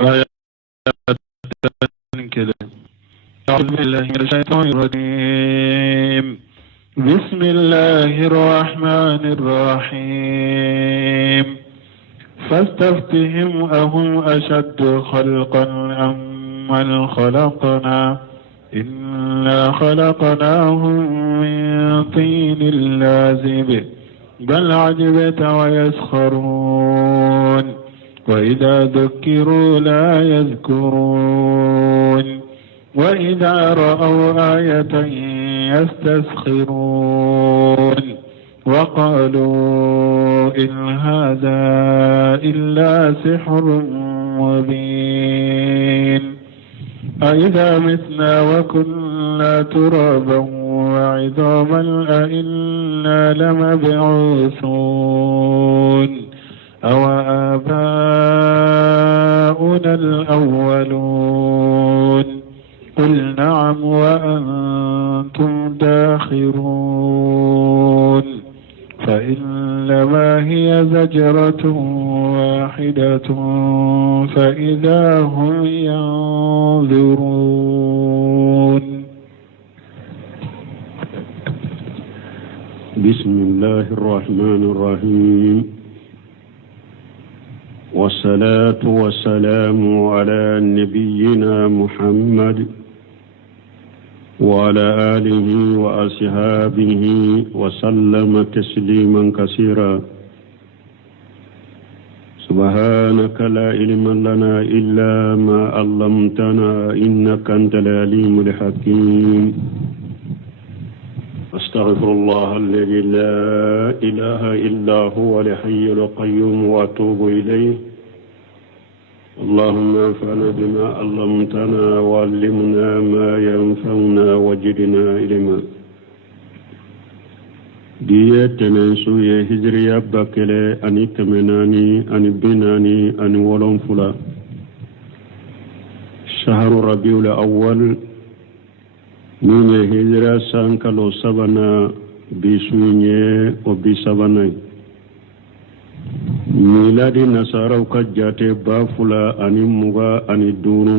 أعوذ بالله من الشيطان الرجيم. بسم الله الرحمن الرحيم. فاستفتهم أهم أشد خلقا أم من خلقنا إنا خلقناهم من طين لازب بل عجبت ويسخرون وإذا ذكروا لا يذكرون وإذا رأوا آية يستسخرون وقالوا إن هذا إلا سحر مبين أإذا متنا وكنا ترابا وعظاما أإنا لمبعوثون أو آباؤنا الأولون قل نعم وأنتم داخرون فإنما هي زجرة واحدة فإذا هم ينظرون. بسم الله الرحمن الرحيم والصلاة والسلام على نبينا محمد وعلى آله وأصحابه وسلم تسليما كثيرا. سبحانك لا علم لنا إلا ما علمتنا إنك أنت العليم الحكيم. أستغفر الله الذي لا إله إلا هو الحي القيوم وأتوب إليه. اللهم انفعنا بما علمتنا وعلمنا ما ينفعنا وزدنا علما. ديتنا سوية هجرية بكلة أني تمناني أني بناني أني ولنفلا شهر ربيع الأول من هجرة سانكالو سبنا بسوية وبسبنا miladi nasaraw ka jate bafula ani muga ani duru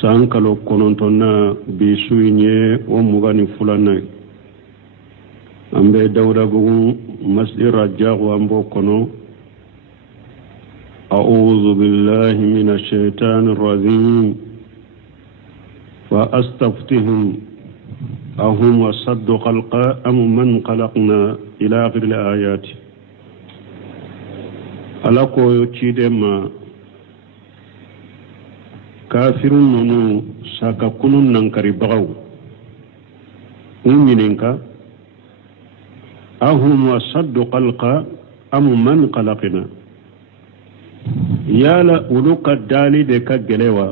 san kalo konontonna bisuinye o muga ni fulana ambe dawda bugu masjid rajaq wa ambo kono. a'udhu billahi minash shaitanir rajim fa astaftihim ahum wasaddu khalqa am man khalaqna ila akhir al-ayat. alako chidema kafirun nunu saka kunun nankari bagaw umininka ahum wasaddu khalqa am man khalaqna yala uluka dali de ka gelewa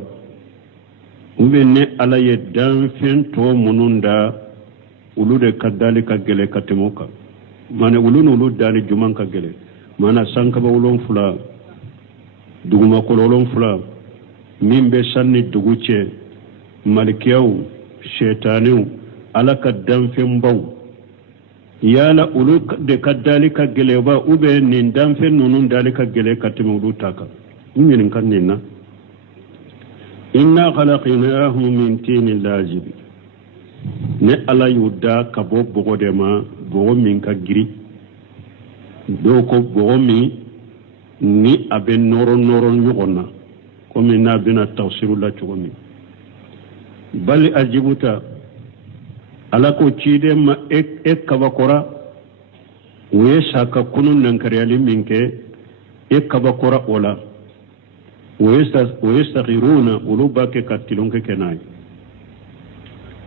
ubenne ala ye danfen to mununda ulu de ka dali ka gele katemoka mane ulunu ulu dali juman ka gele mana sankaba wolon fula duguma kololon fula min be sanni duguce malikiyaw shaytaniw ala ka danfen baw yala ulu de ka dali ka gele ba ube nin danfen nunun dali ka gele katime ulu taka min kan ninna inna khalaqnahum min tin lazib ne ala yuda ka bo bogo de ma bogo min ka giri doko bogomi ni abe noro nyogonna komi na bina tafsiru la chogomi bali ajibuta ala ko chide ma ek kabakora we saka kunun nankari ali minke ek kabakora ola we yastaghiruna ulubake katilonke kenai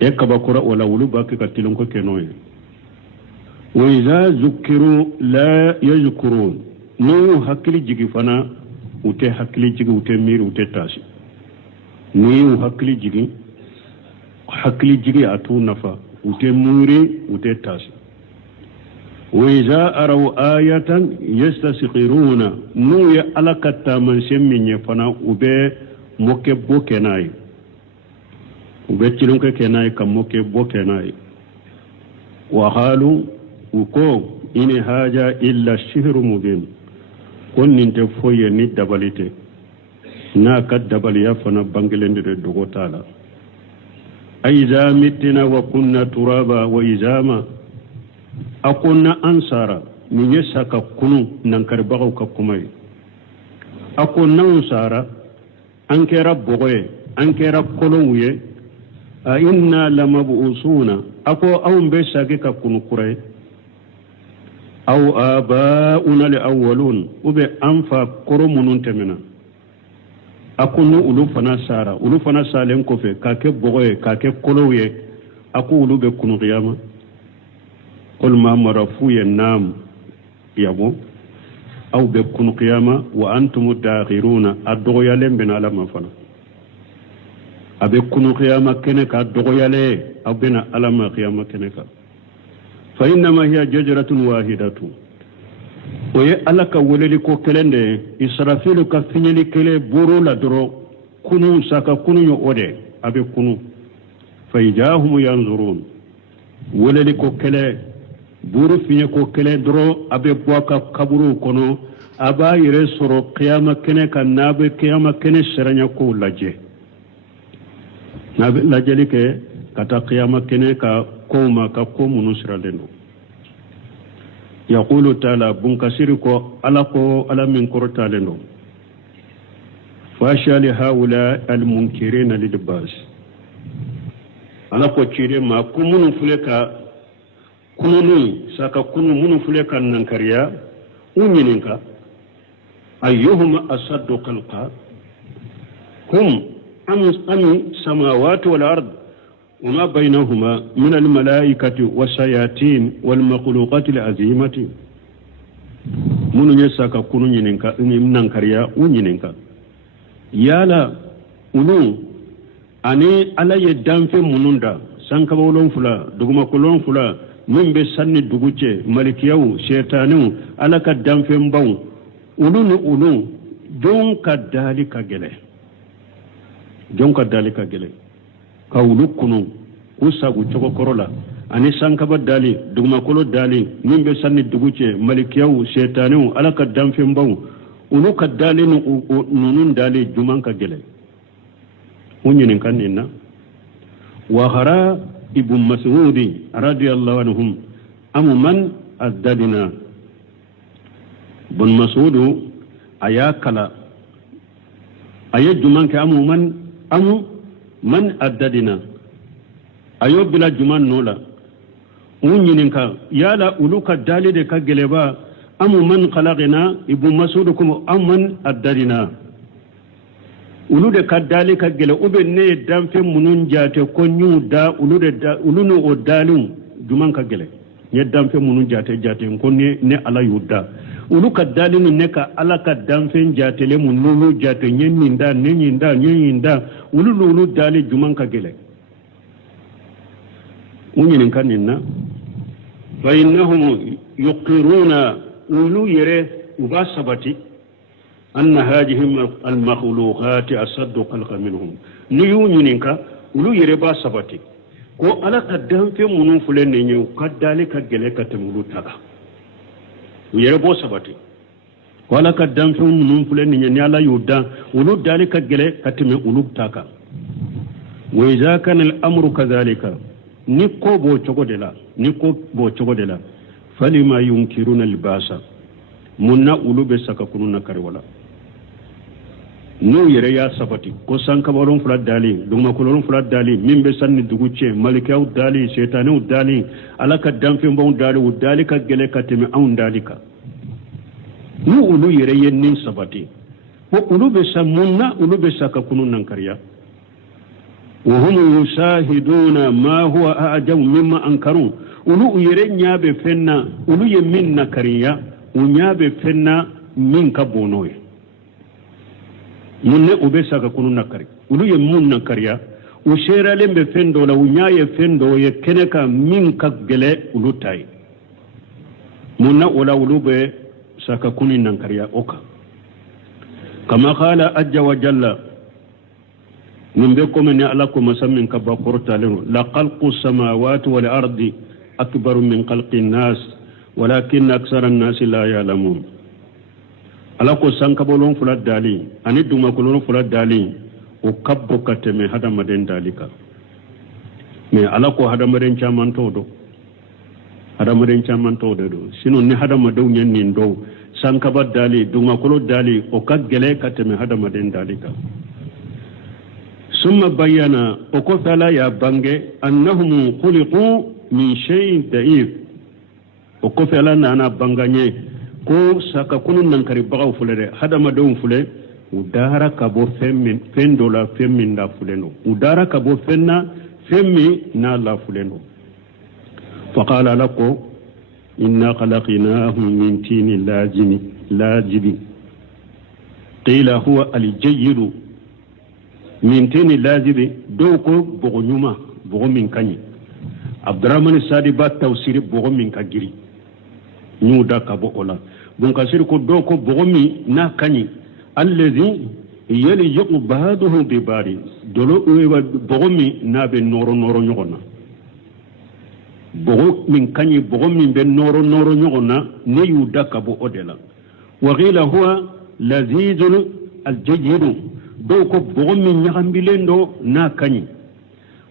ek kabakora ola ulubake katilonke kenoy. وإذا ذكروا لا يذكرون نو حكلي جيجي فنا وتي حكلي جيجي وتي مير وتي تاسي نو حكلي جيجي أتو نفا وتي موري وتي تاسي وإذا أروا آية يستسخرون نو يألكتا من سمين فنا وبي موكبو كناي وبي تلونك كناي كموكبو كناي وقالوا وكو إن هذا إلا الشهر مبين كن ننتفوي ندبالته na kaddabaliya fana bangelendire dogo tala aiza mittina wa kunna turaba wa izama akonna ansara min yasaka kunu nan karbagaw ka kumai akonna ansara an kera bogoye an kera kolonye a inna lamabusuna ako awun be sage ka kunu kurai aw abauna alawwalun ube anfa koromunun temena akunu ulu fana salen kofe kake bogoye kake koloye aku ulu be kunu qiyama qul ma marafu yanam yabo aw be kunu qiyama wa antum dakhiruna adogo yale ben ala mafana abe kunu qiyama kene ka adogo yale abena ala ma qiyama kene ka fa inma hiya jajratun wahidatu oye alaka weleli ko kelende israfilu ka finyeli kele buru la doro kunu saka kunu yo ode abe kunu faijahum yanzurun weleli ko kele buru finye ko kele doro abe boaka kaburu kono aba yire soro qiyama kene kan nabe qiyama kene seranya ko laje nabe lajeli ke kata qiyama kene ka koma ka ko munu siralendo يقول تعالى بنكسركو على من كرتالنو فاشا لهؤلاء المنكرين للباس على كوتشيري ما كمون فلكا كنوني ساكا كنو من فلكا ننكريا ونينكا أيهم أصد خلقا هم أم السماوات والأرض وما بينهما من الملائكة والشياطين والمخلوقات العظيمة من يساك كنو ننكريا ونينكا يالا ونو أني على يدام في منوندا سانكبولون فلا دغما كولون فلا من بسني دغوچه ملكيو شيطانو على كدام في مباو ونو جون كذلك gele kawulu kunu kusagu chogo korola ani sankaba dali dugma kolo dali min be sanni duguce malikiyawu shaytanu alaka damfe mbaw ulu ka dali nunun dali juman ka gele unyinin kanina wa hara ibn mas'ud radiyallahu anhum man addadina ibn mas'ud ayakala juman ka man addadina ayo bila juman nola unyininka yala uluka dalide ka geleba amu man khalaqina ibu masudukum amman addadina ulude ka dali ka gele ube ne damfe munun jate ko nyuda uluno o dalum juman ka gele ne damfe munun jate ko ne ala yuda uluka dalinu ne ka ala ka damfe jate le mununu jate nyenyinda ulu dali juman ka gele unyinin kanina fa innahum yuqiruna ulu yere ubasabati anna hadhihi al-makhluqat asaddu khalqa minhum niyunyinka ulu yere basabati ko ala ka damfe munun fulen ne nyu kadali ka gele ka temulu taka yere bo sabati wala ka damfe munun fulen ne ni ala yuda ulu dali ka gele ka teme ulu taka wa idha kana al-amru kadhalika niko bo chogodela falima yunkiruna al-basa munna ulu be saka kununa karwala no yere ya sabati ko sanka balon fula dali duma kolon fula dali mimbe sanni duguce malikaw dali shaytanu dali alaka damfe mbon dali u dali ka gele ka teme on dalika no ulu yere yennin sabati ko ulu be samunna ulu be saka kununa kariya wa hum yushahiduna ma huwa a'jam mimma ankaru ulu yere nyabe fenna ulu yeminna kariya unyabe fenna min ka bonoye munne ube saka kunu nakari ulu ye mun nakariya u shera lembe fendo la unyaye fendo ye keneka min ka gele ulu tai munna wala ulu be saka kunu nakariya oka kama qala ajja wa jalla min be ko men ala ko masamin ka ba portalen la khalqu samawati wal ardi akbar min khalqi nas ولكن أكثر الناس لا يعلمون ala ko sankabolon fula dali ani dumakolon fula dali o kabbo ka teme hadamaden dalika mais ala ko hadamaden caman to do sino ni hadamadenw ɲɛ nin dɔw sankaba dali dumakolo dali o ka gɛlɛ ka tɛmɛ hadamaden dalika summa bayyana o kɔfɛ ala y'a bange annahum khuliqu min shay'in da'if o kɔfɛ ala nana bangaɲɛ ko sakakunu nankaribagaw filɛ dɛ hadamadenw filɛ u dara ka bɔ fɛn dɔ la fɛn min lafulen don u dara ka bɔ fɛn na fɛn min n'a lafulen don faqala lako inna khalaqnahum min tinin lajib qila huwa aljayyid min tinin lajib do ko bogo nyuma bogo min kanyi abdurrahman sadi ba tawsir bogo min ka giri ñu da ka bo ola bun kasir ko do ko bogo mi na kanyi alladhi yaliqu baduhu bi bari dolo bogo mi na be noro nyogona bogo min kanyi bogo min be noro nyogona ne yu da ka bo odela wa qila huwa lazizul aljayyid do ko bogo min nyagambilendo na kanyi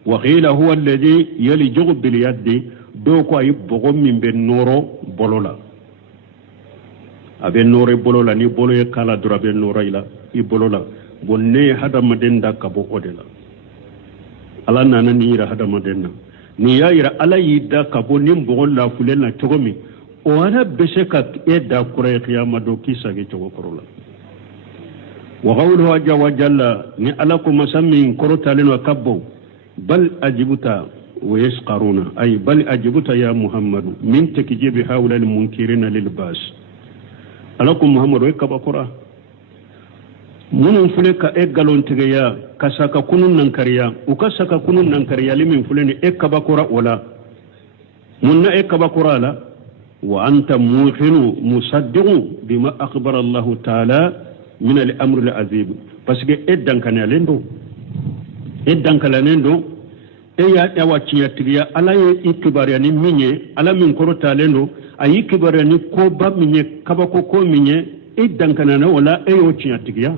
wa qila huwa alladhi yaliqu bil yadi do ko ay bogo min be noro bolola abe noro bolola ni bolo e kala dura be noro ila i bolola bonne hadamaden da ka bo odela ala nana ni ira hadamaden na ni ya ira ala yi da ka bo nim bogo la fulen chogomi o ala bese ka e da kure qiyama do kisa ge chogo korola wa qawluhu ajja wa jalla ni ala ko masammin korotalen wa kabbo bal ajibuta ويسقرون أي بل أجبت يا محمد من تكجيب هؤلاء المنكرين للباس ألكم محمد ويكب قرأ من فلك إقلون تغيا كساك كنون ننكريا وكساك كنون ننكريا لمن فلن إكب قرأ ولا من إكب قرأ لا وأنت موخن مصدق بما أخبر الله تعالى من الأمر العظيم بس إدن كان يلندو eya ewa chinyatiria ala ye ikibari ni minye ala min korota lendo ayi kibari ni ko ba minye kabako ko minye e dankana na wala eyo chinyatiria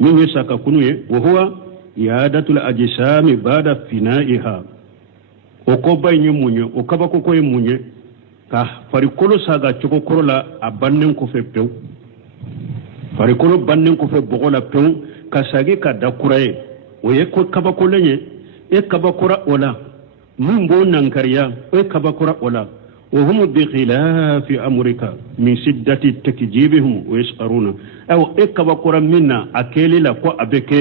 minye saka kunuye wa huwa iadatul ajsami ba'da finaiha o ko bayni munye o kabako ko munye ka farikolo saga choko korola abannen ko fe pew farikolo bannen ko fe bogola pew ka sage ka dakuraye o ye ko kabako lenye e kabakura wala mun bo nankariya e kabakura wala wa hum bi khilafi amrika min shiddati takjibihim wa yasqaruna aw e kabakura minna akeli la ko abeke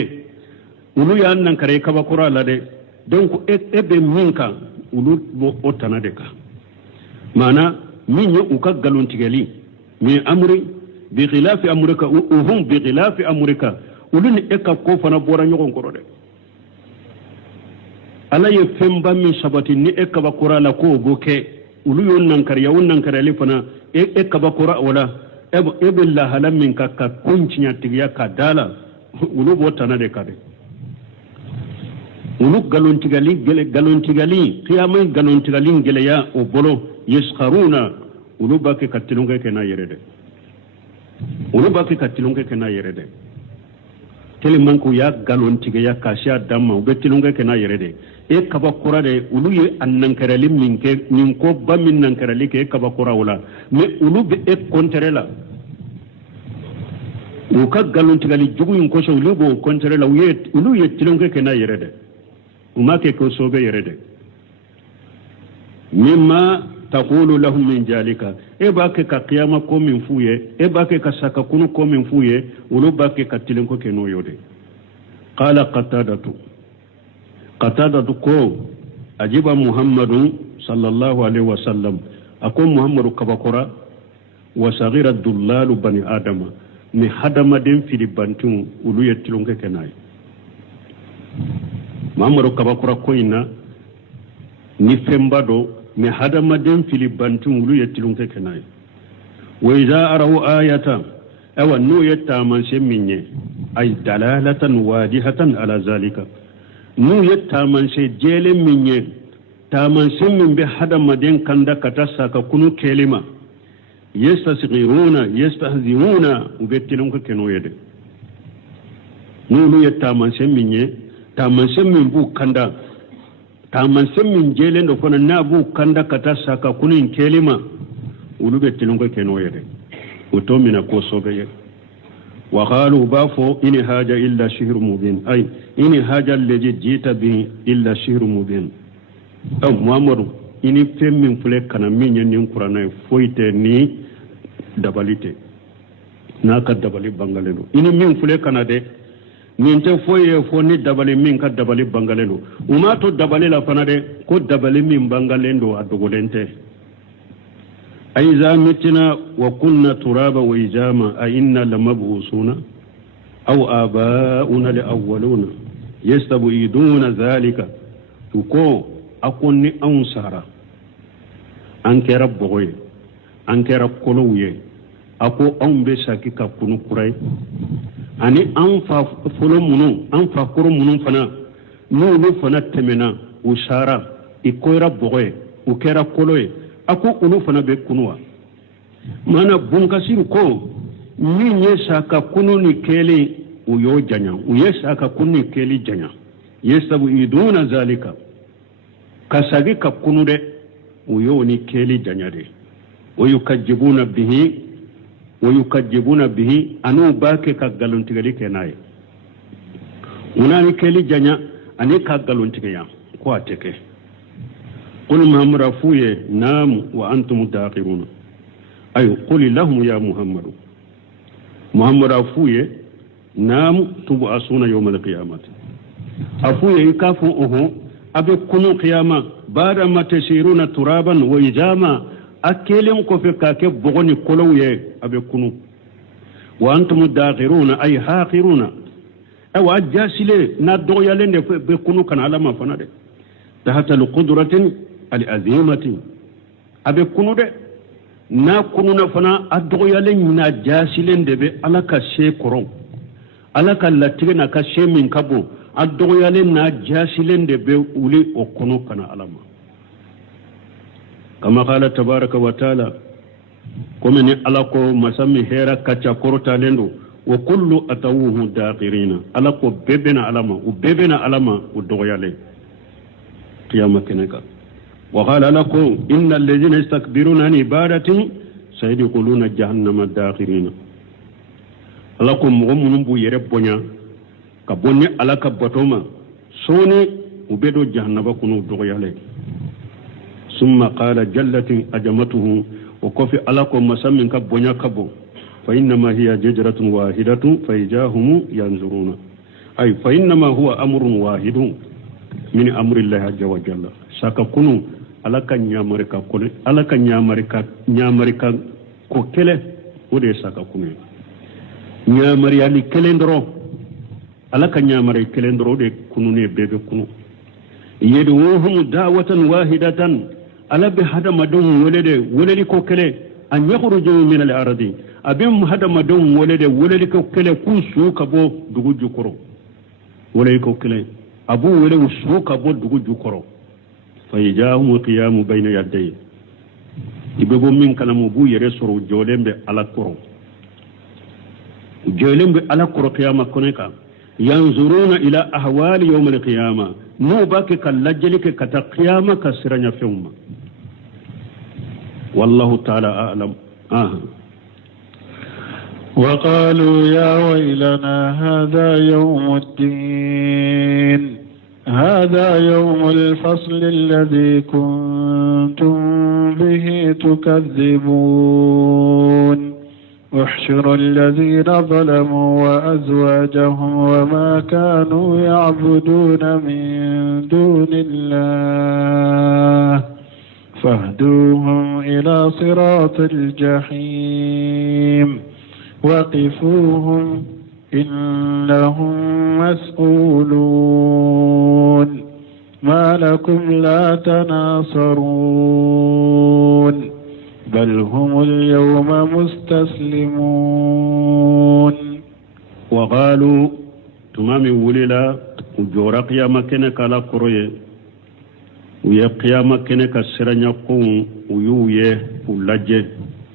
ulu ya nankare kabakura la de donc e be minka ulu bo otana de ka mana minyo uka galontigali mi amri bi khilafi amrika hum bi khilafi amrika ulu ni e ka ko fana bora nyogon koro de ala ye femba min sabati ni e kabakura la ko boke ulu yon nankariya le fana e kabakura wala e billah halam min ka kuncinya tigiya ka dala ulu botana de kade ulu galontigali qiyamay galontigali gele ya o bolo yaskaruna ulu bake katilunga ke na yerede teliman ko ya galontigiya ka sha damma o betilunga ke na yerede e kabakura de ulu ye annankarali min ko ba min nankarali ke kabakura wala mais ulu be e kontrela o ka galontigali jugu in ko so ulu bo kontrela ulu ye tilonke ke na yerede uma ke ko sobe yerede mimma taqulu lahum min jalika e ba ke ka qiyama ko min fuye e ba ke ka saka kunu ko min fuye ulu ba ke ka tilenko ke no yode qala qatadatu ko ajiba muhammadun sallallahu alaihi wasallam ako muhammadu kabakura wa saghira dullalu bani adama ni hadama den fili bantun ulu yetilonke kenai muhammadu kabakura ko ina ni fembado ni hadama den fili bantun ulu yetilonke kenai wa idha arahu ayatan awa nu yattaman seminye ay dalalatan wadihatan ala zalika nu yattaman se jele minye taman min be hadamaden kanda kata saka kunu kelima yastasghiruna yastahzi'una ubettilon ko keno yede nulu yetta man semminye ta man semmin bu kanda ta man semmin jelen do fona na bu kanda kata saka kunin kelima ulu bettilon ko keno yede utomina ko sogaye wa qalu bafo in haja illa shihrun mubin ay in haja alladhi jita bi illa shihrun mubin aw muhammadu ini femmin fule kana min nin qur'ana foite ni dabalite naka dabali bangalelo ini min fule kana de min te foye fo ni dabali min ka dabali bangalelo uma to dabali la fana de ko dabali min bangalendo adogolente aiza mitina wa kunna turaba wa ijama a inna lamabusuna aw abauna li awwaluna yastabuiduna zalika tuko akonni ansara an kera bogoye an kera kolowye ako an be saki ka kunu kurai ani an fa folo munu an fa koro munu fana n'olu fana temena usara ikoira bogoye u kera koloye ako ulu fana be kunuwa mana bunkasiru ko min ye saka kunu ni keli u yo janya u ye saka kunu ni keli janya yesabu iduna zalika kasagi ka kunu de u yo ni keli janya de ويكذبون به أنو باكي كغالون تغلي كناي وناني كلي جانيا أني كغالون تغيا كواتك قل ما مرفوية نام وأنتم داخرون أي قل لهم يا محمد رفوية نام تبعثون يوم القيامة أفوية يكافو أبي كنو قيامة بعد ما تسيرون ترابا وإجاما أكلم كفي كاكب بغني كلوية أبي كنو وأنتم داخرون أي حاقرون أو أجاسلي نادو يلين بكنو كان على ما فنادي تحت القدرة العظيمة أبي كنو ده نا كنو نفنا أدو يلين ناجاسلين دبي على كشي كرو على كاللاتين كشي من كبو أدو يلين ناجاسلين دبي أولي أكنو كان على ما كما قال تبارك وتعالى كمن ألاكو مسمي هيرا كاتشا كورتا لندو وكل أتوه داقرين ألاكو بيبنا علما وبيبنا علما ودغيالي قيامة كنكا وقال لكم إن الذين يستكبرون عن عبادتي سيدخلون جهنم داخرين ألاكو مغمون بو يربونيا كبوني ألاكا بطوما سوني وبيدو جهنم كنو دغيالي ثم قال جلت أجمته وكفي ألاكم مسمين كبونيا كبو فإنما هي ججرة واحدة فإجاهم ينظرون أي فإنما هو أمر واحد من أمر الله عز وجل ساككونو ألاكا نيامريكا كولي ألاكا نيامريكا كوكيلي ودي ساككونو نيامريا لي كيلندرو ألاكا نيامري كيلندرو دي كونوني بيبي كونو يدعوهم دعوة واحدة ala be hadamadon wolede ko kele an yakhruju min al-ardi abim hadamadon wolede ko kele kun su ka bo dugu jukoro wolede ko kele abu wole su ka bo dugu jukoro fa yajahum qiyamu bayna yaday ibego min kana mo bu yere soro jolembe ala koro qiyama koneka yanzuruna ila ahwali yawm al-qiyama no bake kallajlike kata qiyama kasiranya fewma والله تعالى أعلم وقالوا يا ويلنا هذا يوم الدين هذا يوم الفصل الذي كنتم به تكذبون احشر الذين ظلموا وأزواجهم وما كانوا يعبدون من دون الله فاهدوهم إلى صراط الجحيم وقفوهم إنهم مسؤولون ما لكم لا تناصرون بل هم اليوم مستسلمون وقالوا تمامي وللا وجورا قيامة كنك على قرية ويا قيامة كنك السرنيا قوم ويويه ولجه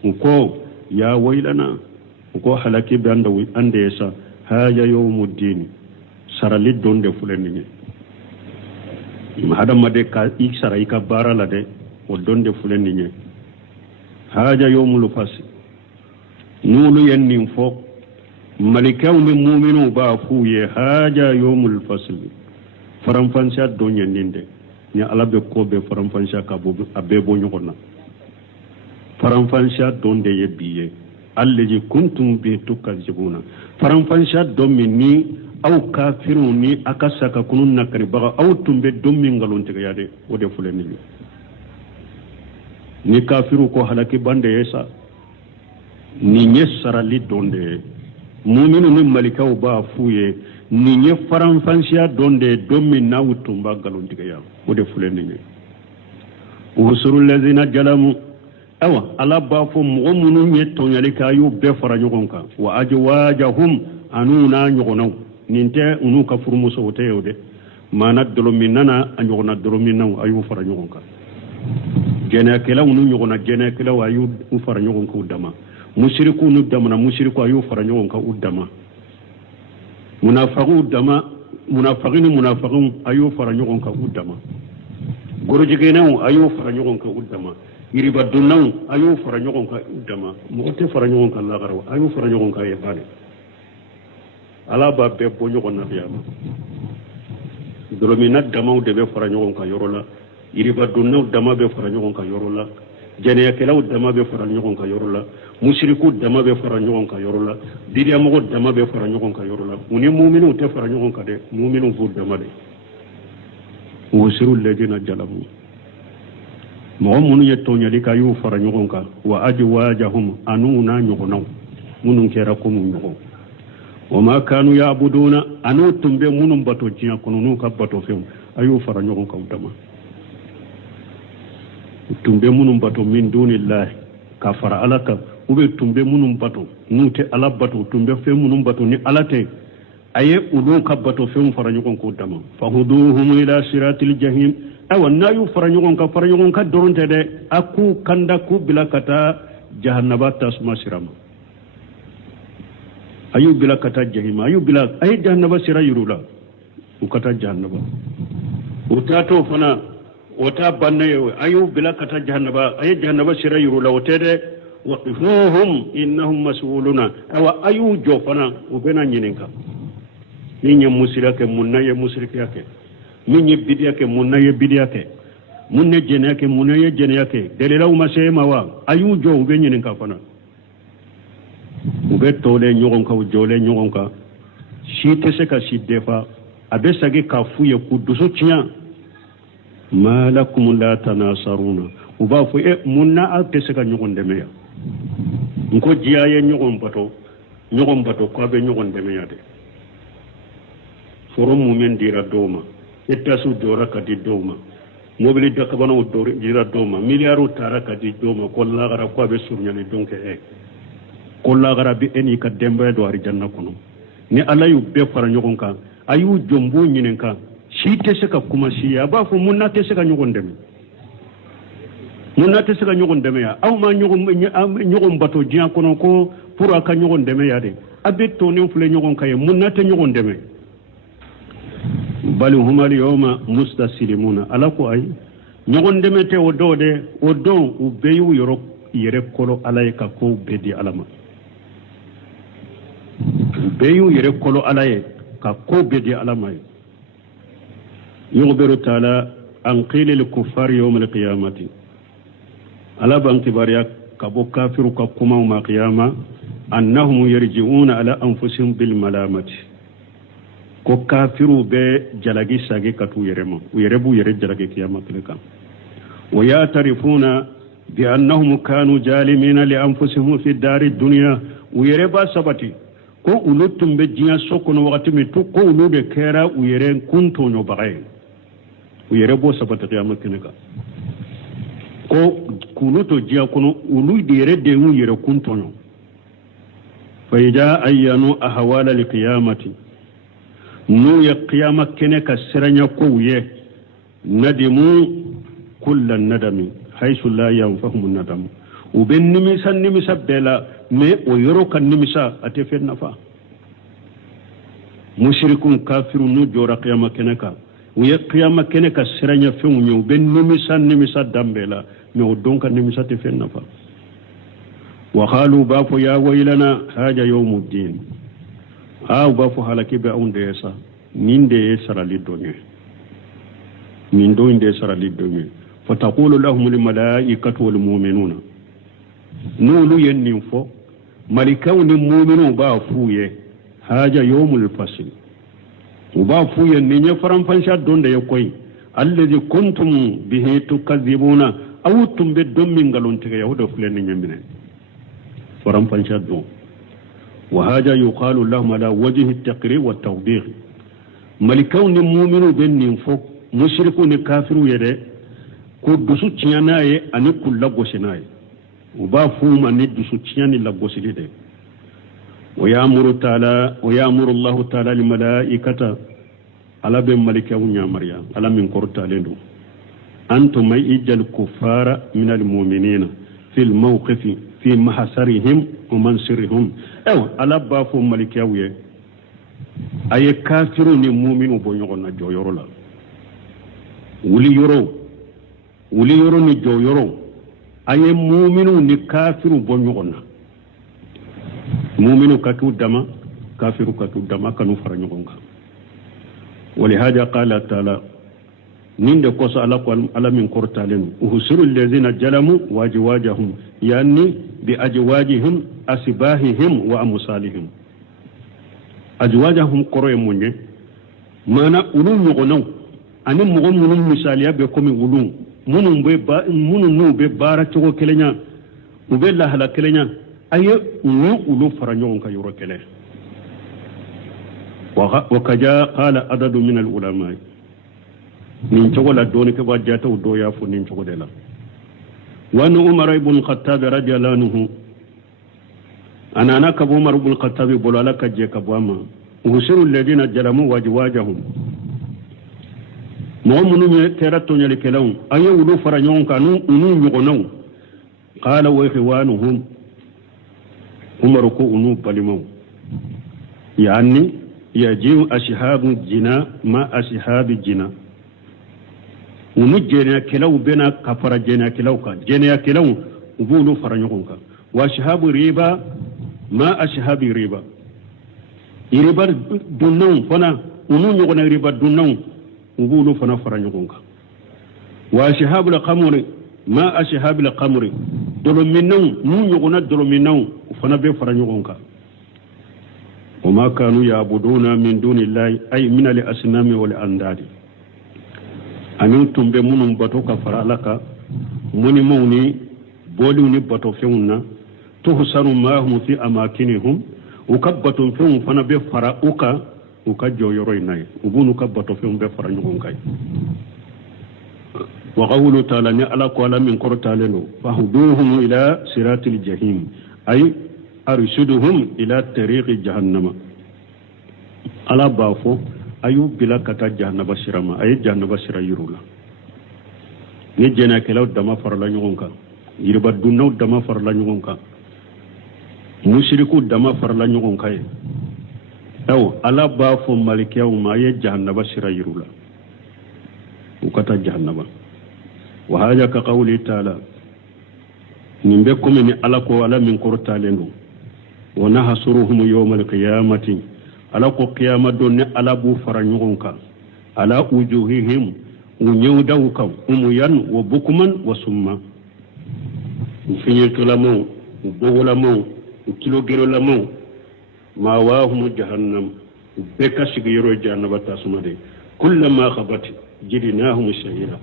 nko ya waylana nko halaki be ande yesa haja yawmuddin sarali donde fulani ma hadamade ka sara ika bara la de o donde fulani haja yawmul fasl nulu yennin fo malikaw min mu'minu ba fuye haja yawmul fasl faramfansa donya ninde ni alabe ko be faramfansa ka bo abe bo nyokona faramfansa donde yebiye allazi kuntum bi tukazibuna faramfansa domini aw kafiruni akasaka kunun nakari baga aw tumbe dommi ngalon tiga yade o de fuleni ni kafiru ko halaki bande yesa ni nyesara li donde mu'minu ni malikaw ba fuye ni nye faranfansiya donde dommi nawutumba galon diga ya o de fuleni ni usurul ladina jalamu awa ala ba fo mo munu nye tonyali kayu be fara nyogonka wa ajwajahum anuna nyogonaw ninte unu ka furmuso wote yode mana dolominana anyogona dolominaw ayu fara nyogonka jena kala unu nyogona jena kala ayu fara nyogonka udama mushriku nu dama mushriku ayu fara nyogonka udama munafiqu dama munafiqun ayu fara nyogonka udama gorojigena ayu fara nyogonka udama iriba dunnaw ayu fara nyogonka udama mote fara nyogonka la garaw ayu fara nyogonka yefane ala ba be bo nyogona biyama dolomina dama de be fara nyogonka yorola iriba dunnaw dama be fara nyogonka yorola jene kelaw dama be fara nyogonka yorola mushriku dama be fara nyogonka yorola didiya mogo dama be fara nyogonka yorola uni mu'minu te fara nyogonka de mu'minu fu dama de usirul ladina jalamu mo munu yettonya dika yu fara nyogonka wa ajwajahum anuna nyogonaw munun kera ko mun nyogo wama kanu ya'buduna anu tumbe munun bato jiya kununu ka bato fem ayu fara nyogonka utama tumbe munun bato min dunillahi ka fara alaka ube tumbe munun bato nute ala bato tumbe fe munun bato ni alate aye ulu ka bato fe fara nyogonka utama fahuduhum ila siratil jahim awa nayu fara nyogonka doronte de aku kanda ku bilakata jahannaba tasma sirama ayu bilakata jahima ayu bilak ay jahannaba sira yurula ukata jahannaba utato fana wata banne ayu bilakata jahannaba ay jahannaba sira yurula wotede waqifuhum innahum mas'uluna awa ayu jofana ubena nyininka ninye musirake munnaye musirike minye bidiyake munnaye bidiyake munne jeneyake munnaye jeneyake delelaw masema wa ayu jo ube nyininka fana ube tole nyogonka ujole nyogonka si tese ka si defa abe sagi ka fuye ku dusu tiya malakum la tanasaruna uba fu munna a tese ka nyogon demeya nko jiyaye nyogon bato ko abe nyogon demeya de foro mumen dira doma etasu dora kadi doma mobili dakabana o dira doma miliaru tara kadi doma ko lagara ko abe surnyani donke ko lagara bi eni ka dembe do ari janna kono ni alayu be fara nyogon kan ayu jombo nyinen kan si tese ka kuma si ya ba fu munna tese ka nyogon deme ya aw ma nyogon bato jian kono ko pour aka nyogon deme ya de abe tonen fule nyogon kay munna te nyogon deme bal huma al-yawma mustaslimuna alako ay nyogon deme te o do u beyu yoro yere kolo alay ka ko bedi alama beyu yere kolo alaye ka ko bedi alama yughbiru ta'ala an qila lil kuffari yawm al qiyamati ala ban kibariya ka bo kafiru ka kuma ma qiyama annahum yarji'una ala anfusihim bil malamati ko kafiru be jalagi sage ka tu yere mo yere bu yere jalagi kiyama tilka wa yatarifuna bi annahum kanu jalimina li anfusihim fi dari dunya yere ba sabati ko ulutum be jiya sokono wakati mi to ko ulu de kera yere kunto no bagay yere bo sabati kiyama tilka ko kuluto jiya kono ulu de yere de yere kunto no fa ija ayyanu ahwala li qiyamati nu ya qiyama kene ka siranya ko ye nadimu kullan nadami haythu la yanfahum nadam وبين نمسا بلا مي ويرو كان نمسا أتفين نفا مشركون كافرون نجورا قيامة كنكا ويا قيامة كنكا سرانيا فيهم وبين نمسا دامبلا مي ودون كان نمسا تفين نفا وقالوا بافو يا ويلنا هذا يوم الدين بافو هلكي بأون ديسا من ديسا للدنيا من دون ديسا للدنيا فتقول لهم الملائكة والمؤمنون نولو ينفو ملكون المؤمنون بافوية هذا يوم الفصل وبافوية نيني فرنفنشا دون دي يقوي الذي كنتم به تكذبون أو تنبدون من قلون تغي يهود فلين نيمين فرنفنشا دون وهذا يقال لهم على وجه التقرير والتوبيخ ملكون المؤمنون بنفو مشركون كافرون يدي ko dusu tiɲanaye ani kulla gosinaye u b'a f'uma ni dusu tiɲani la gosili de wa ya'muru Allahu ta'ala lil malaikata ala be malikaw nyamariya ala min kortalen do antum ijal kuffara min al mu'minina fil mawqifi fi mahsarihim wa mansirihim ala ba fo malikaw ye ay kafiru ni mu'minu bo nyogona joyoro la wuli yoro ni jo yoro aye mu'minu ni kafiru bo nyogona mu'minu katu dama kafiru katu dama kanu fara nyogonga ولهذا قال تعالى نين قص على من قرتالين وحشر الذين جلموا واجواجهم يعني بأجواجهم أسباههم وأمثالهم أجواجهم قرأ مني ما أنا أولون يغنو أنا مغنون مثاليا بكم أولون منو ببارة تغو كلنا وبلا هلا كلنا أي أولو فرنيون كيورو كله وكجا قال عدد من العلماء من شغل دونك وجاته ودويا فنين شغلنا وأن عمر بن الخطاب رضي الله عنه أنا كبو عمر بن الخطاب بولا لك جيك بواما وحشر الذين جلموا واجواجهم مؤمنون ترتون لكلهم أي ولو فرنيون كانوا يغنون قال وإخوانهم عمر كو أنو بلمو يعني يجيء أصحاب الجنة ما أصحاب الجنة ونجينا كلاو بنا كفر جنا كلاوكا جنا كلاو وبولو فرنيونكا وأصحاب الربا ما أصحاب الربا الربا دونون فنا ونون يغنى الربا دونون وبولو فنا فرنيونكا وأصحاب القمر ما أصحاب القمر دولمينون نون يغنى دولمينون فنا بفرنيونكا وما كانوا يعبدون من دون الله أي من الأصنام والأنداد أنتم بمن باتوك فرالك من موني بولوني باتو فيونا تحسن معهم في أماكنهم وكبتم فيهم فنا بفراؤك وكجو يرويناي وبونو كبتو فيهم بفرانيونكاي وقوله تعالى على قول من قرتالنو فهدوهم إلى صراط الجحيم أي أرشدهم إلى طريق جهنم على بافو أيو بلا كتا جهنم شرما أي جهنم شرا يرولا نجنا كلاو دما فرلا نيونكا يربا دونو دما فرلا نيونكا مشركو دما فرلا نيونكا أو على بافو مالكيا وما أي جهنم شرا يرولا وكتا جهنم وهذا كقوله تعالى نبكم من ألاكو على من قرتالنو ونحصرهم يوم القيامة على قيامة دون على بو فرنيونكا على وجوههم ونيودوكا أميان وبكما وسما وفينيت لمو وبولمو وكيلوغيرو لمو ما واهم جهنم بكا سيغيرو جهنم تاسمدي كلما خبت جرناهم سعيرا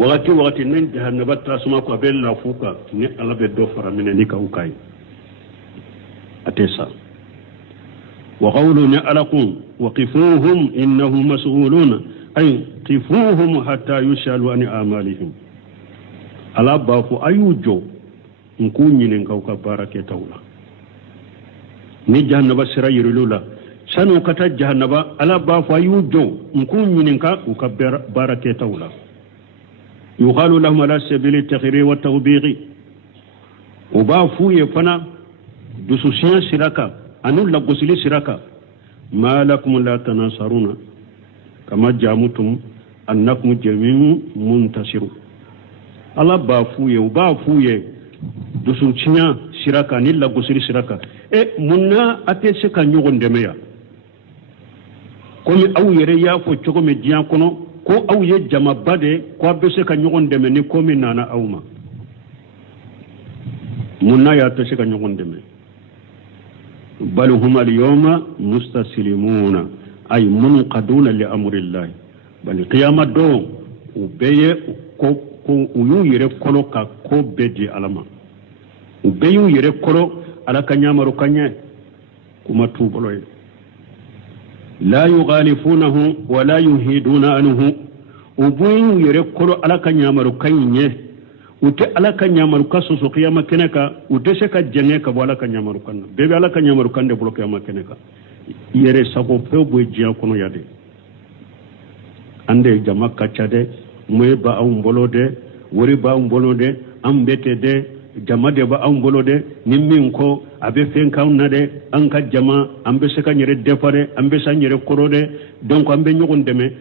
وقت نين جهنم تاسما قبل لا فوكا ني على بدو فرمنا نيكا وكاي أتيسا وقولوا نعلقوا وقفوهم إنهم مسؤولون أي قفوهم حتى يسألوا عن أعمالهم ألا بافو أيوجو نكون ينكوكا باركة تولا ni jahannaba sira yirilula sanu kata jahannaba ala bafo ayujo نكون ينكا وكبر باركة تولا يقال لهم على سبيل التخرير والتوبيغ o b'a f'u ye fana dususiya sira kan ani lagosili sira kan ma lakum la tanasaruna kama jamutum annakum jami'un muntasiru ala b'a f'u ye o b'a f'u ye dususiya sira kan ani lagosili sira kan munna a tɛ se ka ɲɔgɔn dɛmɛ ya komi aw yɛrɛ y'a fɔ cogo min diɲɛ kɔnɔ ko aw ye jamaba de ko a bɛ se ka ɲɔgɔn dɛmɛ ni ko min nana aw ma munna y'a tɛ se ka ɲɔgɔn dɛmɛ bal hum al-yawma mustaslimuna ay munqaduna li amrillah bal qiyama don u bɛɛ ye ko u y'u yɛrɛ kɔlɔ ka ko bɛɛ di ala ma u bɛɛ y'u yɛrɛ kɔlɔ ala ka ɲamaru ka ɲɛ kuma t'u bolo ye la yughalifunahu wa la yuhiduna anhu u b'u y'u yɛrɛ kɔlɔ ala ka ɲamaru ka ɲɛ u tɛ ala ka ɲamaru ka sɔsɔ kiyama kɛnɛ kan u tɛ se ka jɛngɛ ka bɔ ala ka ɲamaru kan na bɛɛ bɛ ala ka ɲamaru kan de bolo kiyama kɛnɛ kan yɛrɛ sago fɛn bɔ diɲɛ kɔnɔ ya de an de jama ka ca dɛ moye ba anw bolo dɛ wari ba anw bolo dɛ an bɛ tɛ dɛ jama de ba anw bolo dɛ ni min ko a bɛ fɛn k'anw na dɛ an ka jama an bɛ se ka yɛrɛ dɛfa dɛ an bɛ se an yɛrɛ kɔrɔ dɛ donc an bɛ ɲɔgɔn dɛmɛ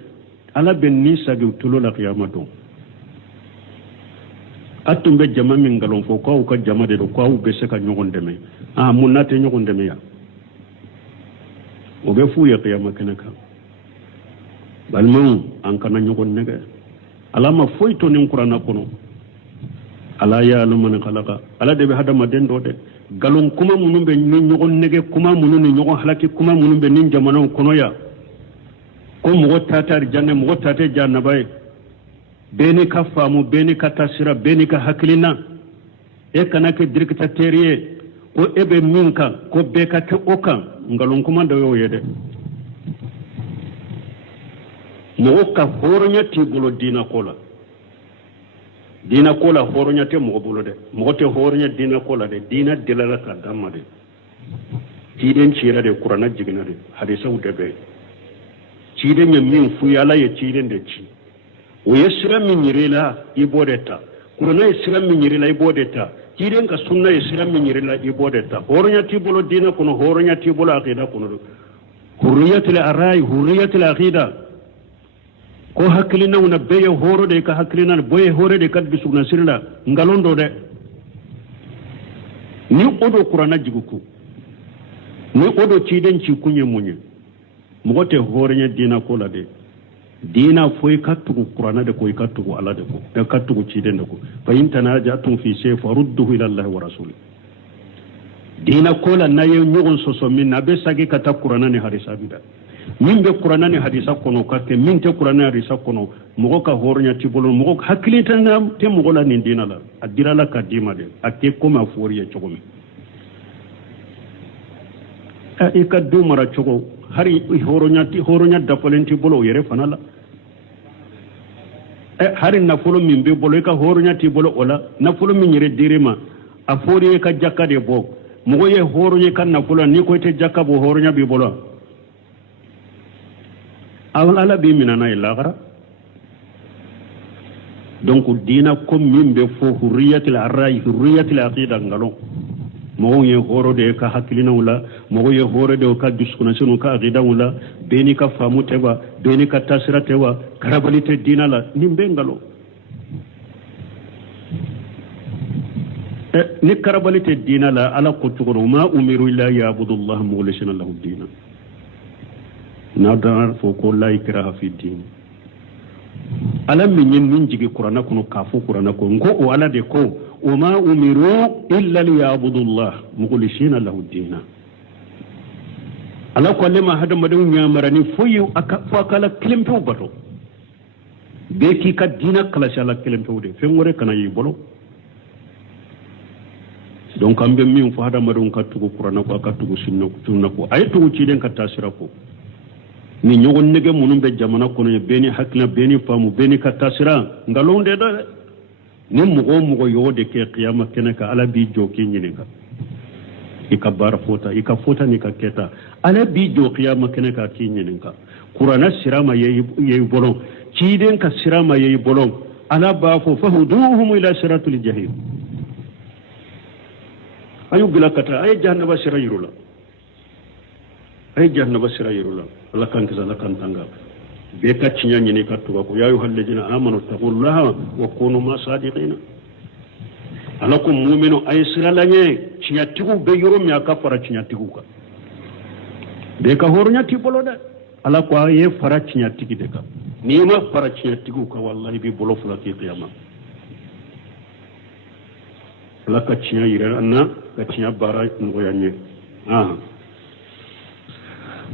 ala bɛ ni sagi tulo la kiyama don a tun bɛ jama min nkalon fɔ k'aw ka jama de don k'aw bɛ se ka ɲɔgɔn dɛmɛ mun n'a tɛ ɲɔgɔn dɛmɛ yan o bɛ f'u ye kiyama kɛnɛ kan balimaw an kana ɲɔgɔn nɛgɛ ala ma foyi to nin kuranna kɔnɔ ala ya'lamu man khalaqa ala de bɛ hadamaden dɔ dɛ galon kuma minnu bɛ ni ɲɔgɔn nɛgɛ kuma minnu ni ɲɔgɔn halaki kuma minnu bɛ nin jamanaw kɔnɔ yan ko mɔgɔ ta tɛ janɛ mɔgɔ ta tɛ jannaba ye bɛɛ ni ka faamu bɛɛ ni ka tasira bɛɛ ni ka hakilina e kana kɛ dirikitatɛri ye ko e bɛ min kan ko bɛɛ ka kɛ o kan ngalon kuma dɔ y'o ye dɛ mɔgɔ ka hɔrɔnya t'i bolo diina ko la diina ko la hɔrɔnya tɛ mɔgɔ bolo dɛ mɔgɔ tɛ hɔrɔnya diina ko la dɛ diina delala ka d'a ma dɛ ciden cira de kuranna jiginna de hadisaw de bɛ ciden ye min f'u ye ala ye ciden de ci o ye sira min yiri la i b'o de ta kuranna ye sira min yiri la i b'o de ta ciden ka sunna ye sira min yiri la i b'o de ta hɔrɔnya t'i bolo diina kɔnɔ hɔrɔnya t'i bolo aqida kɔnɔ hurriyatul arai hurriyatul aqida ko hakilinaw na bɛɛ ye hɔrɔ de ka hakilina bɛɛ ye hɔrɔ de ka dusukun siri la ngalon dɔ dɛ ni o do kuranna jiguku ni o do ciden ci kun ye mun ye mɔgɔ tɛ hɔrɔnya diina ko la de diina fo i ka tugu kuranna de ko i ka tugu ala de ko i ka tugu ciden de ko fa in tanajatum fi shay farudduhu ila allahi wa rasuli diina ko la na ye ɲɔgɔn sɔsɔ min na a bɛ sagi ka taa kuranna ni hadisa bi da min bɛ kuranna ni hadisa kɔnɔ ka kɛ min tɛ kuranna ni hadisa kɔnɔ mɔgɔ ka hɔrɔnya t'i bolo mɔgɔ hakili tɛ mɔgɔ la nin diina la a dira la ka d'i ma dɛ a tɛ komi a fɔri ye cogo min i ka du mara cogo hari hɔrɔnya dafalen t'i bolo o yɛrɛ fana la hari nafolo min bɛ bolo i ka hɔrɔnya t'i bolo o la nafolo min yɛrɛ dir'i ma a fɔri ye ka jaka de bɔ mɔgɔ ye hɔrɔnya ka nafolo n'i ko i tɛ jaka bɔ hɔrɔnya b'i bolo ala b'i minɛ n'a ye lahara donc diina ko min bɛ fɔ hurriyatul arai hurriyatul aqida ngalon mɔgɔw ye hɔrɔ de ka hakilinaw la mɔgɔw ye hɔrɔ de ka dusukunnasiw ka aqidaw la bɛɛ ni ka faamu tɛ wa bɛɛ ni ka taasira tɛ wa karabali tɛ diina la nin bɛ ngalon ni karabali tɛ diina la ala ko cogo dɔ ma umiru illa ya'budullaha mukhlisina lahu diina n'a dana fɔ ko la ikraha fi din ala min ye min jigi kuranna kɔnɔ k'a fɔ kuranna ko nko o ala de ko o ma umiru illa liya'budullah mukhlisina lahu din ala ko ale ma hadamadenw ɲamara ni foyi fo a ka ala kelen pewu bato bɛɛ k'i ka diina kalasi ala kelen pewu de fɛn wɛrɛ kana y'i bolo donc an bɛ min fɔ hadamadenw ka tugu kuranna ko a ka tugu sunna ko a ye tugu ciden ka taa sira ko ni ɲɔgɔn nege minnu bɛ jamana kɔnɔ ye bɛɛ ni hakilina bɛɛ ni faamu bɛɛ ni ka taasira nkalon de dɛ ni mɔgɔ o mɔgɔ y'o de kɛ kiyama kɛnɛ kan ala b'i jɔ k'i ɲininka i ka baara fɔta i ka fɔta n'i ka kɛta ala b'i jɔ kiyama kɛnɛ kan k'i ɲininka kuranna sira ma ye i bolo ciden ka sira ma ye i bolo ala b'a fɔ fahuduhum ila siratul jahim ayu gila kata ay jahannaba sira yirula ay jahannaba sira yirula Allah kan kisa Allah kan tanga be ka cinya ni ka tuga ko ya ayu halladina amanu taqullaha wa kunu ma sadiqina alakum mu'minu ay sira lanye cinya tigu be yoro mi aka fara cinya tigu ka be ka hornya ti bolo da ala ko ye fara cinya tigi de ka ni ma fara cinya tigu ka wallahi bi bolo fula ki qiyamah la ka cinya yira anna ka cinya bara ngoyanye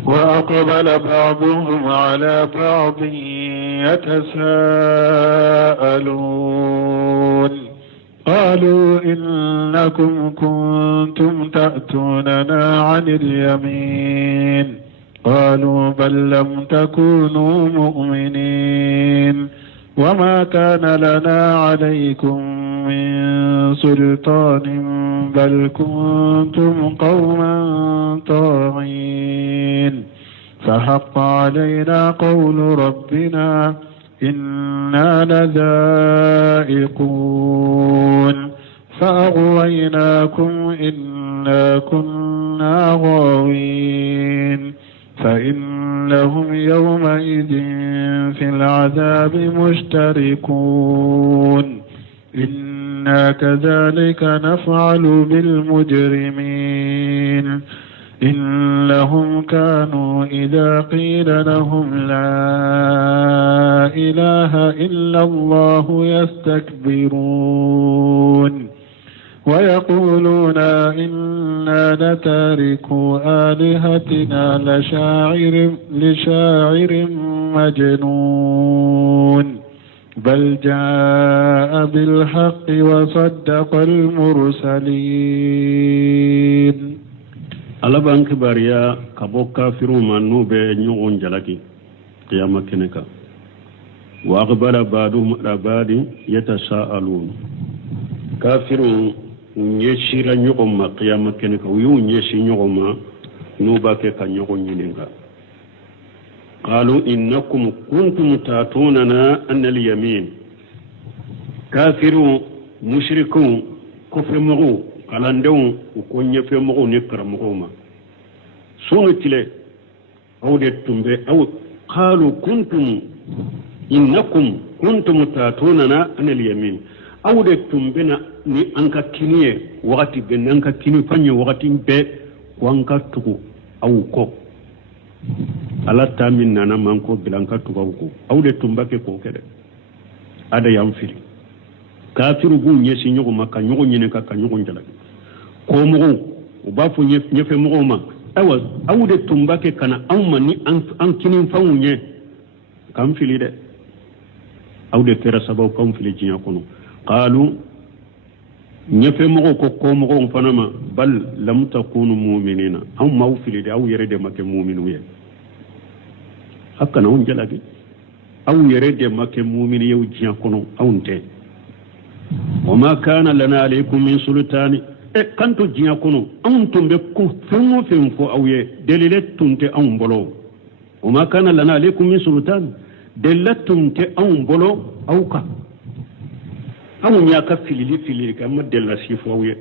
وأقبل بعضهم على بعض يتساءلون قالوا إنكم كنتم تأتوننا عن اليمين قالوا بل لم تكونوا مؤمنين وما كان لنا عليكم من سلطان بل كنتم قوما طاغين فحق علينا قول ربنا إنا لذائقون فأغويناكم إنا كنا غاوين فإنهم يومئذ في العذاب مشتركون إنا كذلك نفعل بالمجرمين إنهم كانوا إذا قيل لهم لا إله إلا الله يستكبرون ويقولون إنا لتاركو آلهتنا لشاعر مجنون بل جاء بالحق وصدق المرسلين ala ban kibariya kabo kafiru manu be nyugon jalaki qiyamah keneka wa aqbala ba'dhum ala ba'd yatasaalun kafiru nyeshira nyugon ma qiyamah keneka yu nyeshi nyugon ma nuba ke kan nyugon nyininga qalu innakum kuntum tatunana an al-yamin kafiru mushrikun kufru alandew ko nyefe mo ne karamo ma sunu tile awde tumbe aw qalu kuntum innakum kuntum tatunana an al-yamin awde tumbe na ni anka kiniye wakati ben anka kini fanyo wakati be wanka tuku aw ko ala tamin nana manko bilanka tuku ko awde tumbake ko kede ada yamfiri kafiru bu nyesi nyugo maka nyugo nyine ka nyugo njala ko mo ubafu nyefe mo ma awa awude tumbake kana awma ni an kinin fawunye kam fili de awde fera sabaw kam fili jinya kono qalu nyefe mo ko mo fanama bal lam takunu mu'minina aw maw fili de aw yere de make mu'minu ye hakana on jalabi aw yere de make mu'minu yew jinya kono awnte وما كان لنا عليكم من سلطان kanto jinya kono an tumbe ku fenwo fenfo awye delile tunte an bolo وما كان لنا عليكم من سلطان دلتم أو بلو أو كا أو نياك فيلي كما دل سيفوية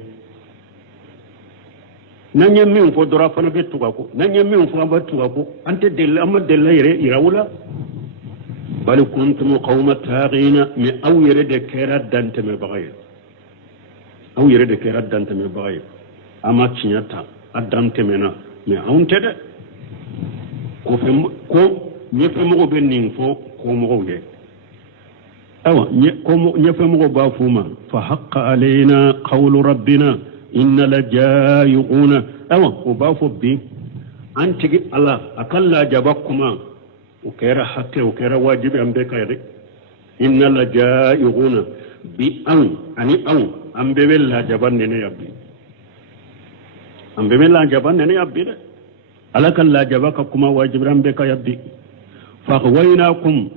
نانيا مين فدرا فنا بتوغاكو نانيا مين فنا بتوغاكو أنت دل أما دل يراولا بل كنتم قوم تاغين من أو يرد كيرا دانت من بغير أو يرد كيرا دانت من بغير أما تشنياتا أدانت منا من أون تدا ko ñefe mogo be nin fo ko mogo ye awa ñefe mogo ba fuma fa haqqa alayna qawlu rabbina inna la jaayiquna awa o ba fo bi antigi ala akalla jabakuma o kera hakke o kera wajibi ambe kayre inna la jaayiquna bi an ani an ambe wella jabanne ne yabbi ambe wella jabanne ne yabbi de alaka la jabaka kuma wajibiran be ka yabbi fa khawaynakum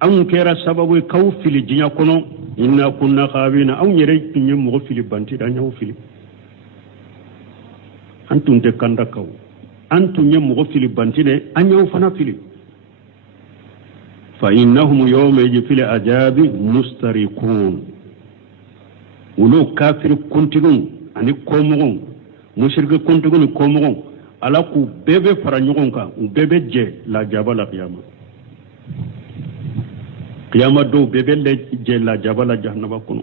an kera sababu kaw fili jinya kono inna kunna khawina aw nyere tinye mo fili banti da nyaw fili antun de kanda kaw antun nye mo fili banti ne anyaw fana fili fa innahum yawma yajfil ajabi mustarikun ulo kafir kuntigun ani komogon mushrike kuntugu ni komogon ala ku bebe fara ɲɔgɔn kan u bebe jɛ lajaba la qiyama dɔw bebe jɛ lajaba la jahannaba kɔnɔ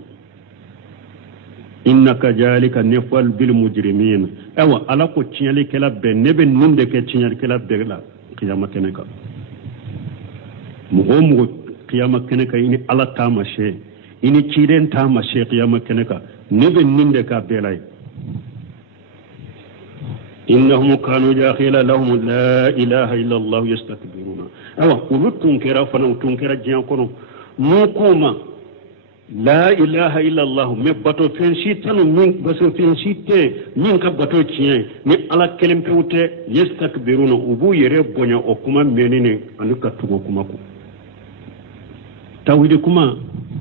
innaka jalika nefal bil mujrimin awa ala ko tiɲalikɛla bɛɛ ne bɛ nin de kɛ tiɲalikɛla bɛɛ la qiyama kɛnɛ kan mɔgɔ o mɔgɔ qiyama kɛnɛ kan i ni ala taama sɛ i ni ciden taama sɛ qiyama kɛnɛ kan ne bɛ nin de k'a bɛɛ la ye innahum kanu jakhila lahum la ilaha illa allah yastakbiruna awa ulu tun kɛra fana u tun kɛra diɲɛ kɔnɔ n'u k'u ma la ilaha illa allah mais bato fen si tanu min baso fen si te min ka bato tiɲɛ ni ala kelen pewu tɛ yastakbiruna u b'u yɛrɛ bonya o kuma mɛnni ani ka tugu kuma ko tawhidi kuma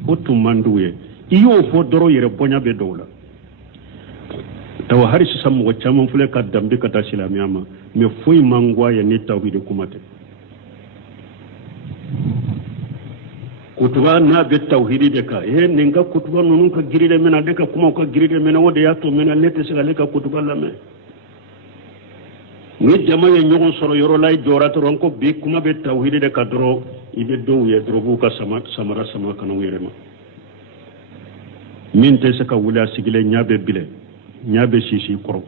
o tun man d'u ye i y'o fɔ dɔrɔn yɛrɛ bonya bɛ dɔw la tawa hari sisan mɔgɔ caman filɛ ka dambe ka taa silamɛya ma mais foyi man go a ye ni tawhidi kuma tɛ kutuba n'a bɛ tawhidi de kan nin ka kutuba ninnu ka giri de mɛna ne ka kumaw ka giri de mɛna o de y'a to mɛna ne tɛ se ka ne ka kutuba lamɛn ni jama ye ɲɔgɔn sɔrɔ yɔrɔ la i jɔra dɔrɔn ko bi kuma bɛ tawhidi de kan dɔrɔn i bɛ dɔw ye dɔrɔn b'u ka samara sama ka na u yɛrɛ ma min tɛ se ka wuli a sigilen ɲa bɛ bilɛ ɲa bɛ sisi kɔrɔ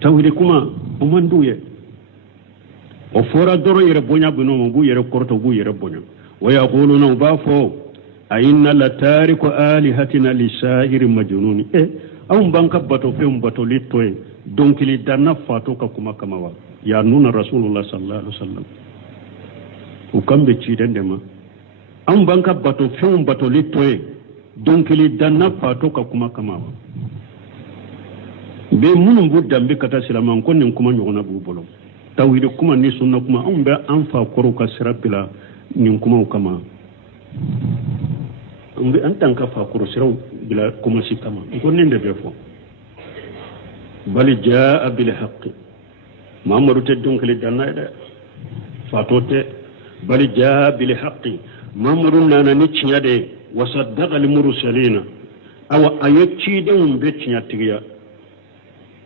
tawhidi kuma o man d'u ye o fɔra dɔrɔn yɛrɛ bonya bɛ n'o ma u b'u yɛrɛ kɔrɔta u b'u yɛrɛ bonya ويقولون وبافو أئن لتارك آلهتنا لسائر مجنون أو بانك باتو فيهم باتو لتوي دونك لدانا فاتوك كما كما يعنون رسول الله صلى الله عليه وسلم وكم بتشيدن دما أو بانك باتو فيهم باتو لتوي دونك لدانا فاتوك كما كما be munun bu dambe kata silaman ko nin kuma ɲɔgɔnna b'u bolo tawhid kuma ni sunna kuma an bɛ an fa kɔrɔw ka sira bila nin kumaw kama an tan ka fa kɔrɔ siraw bila kuma si kama ko nin de bɛ fɔ bali jaa bil haqq mamadu te donkele danna de fato te bali jaa bil haqq mamadu nana ni tiɲɛ de wasaddaqa al mursalina awa ayati de un be tiɲɛ tigiya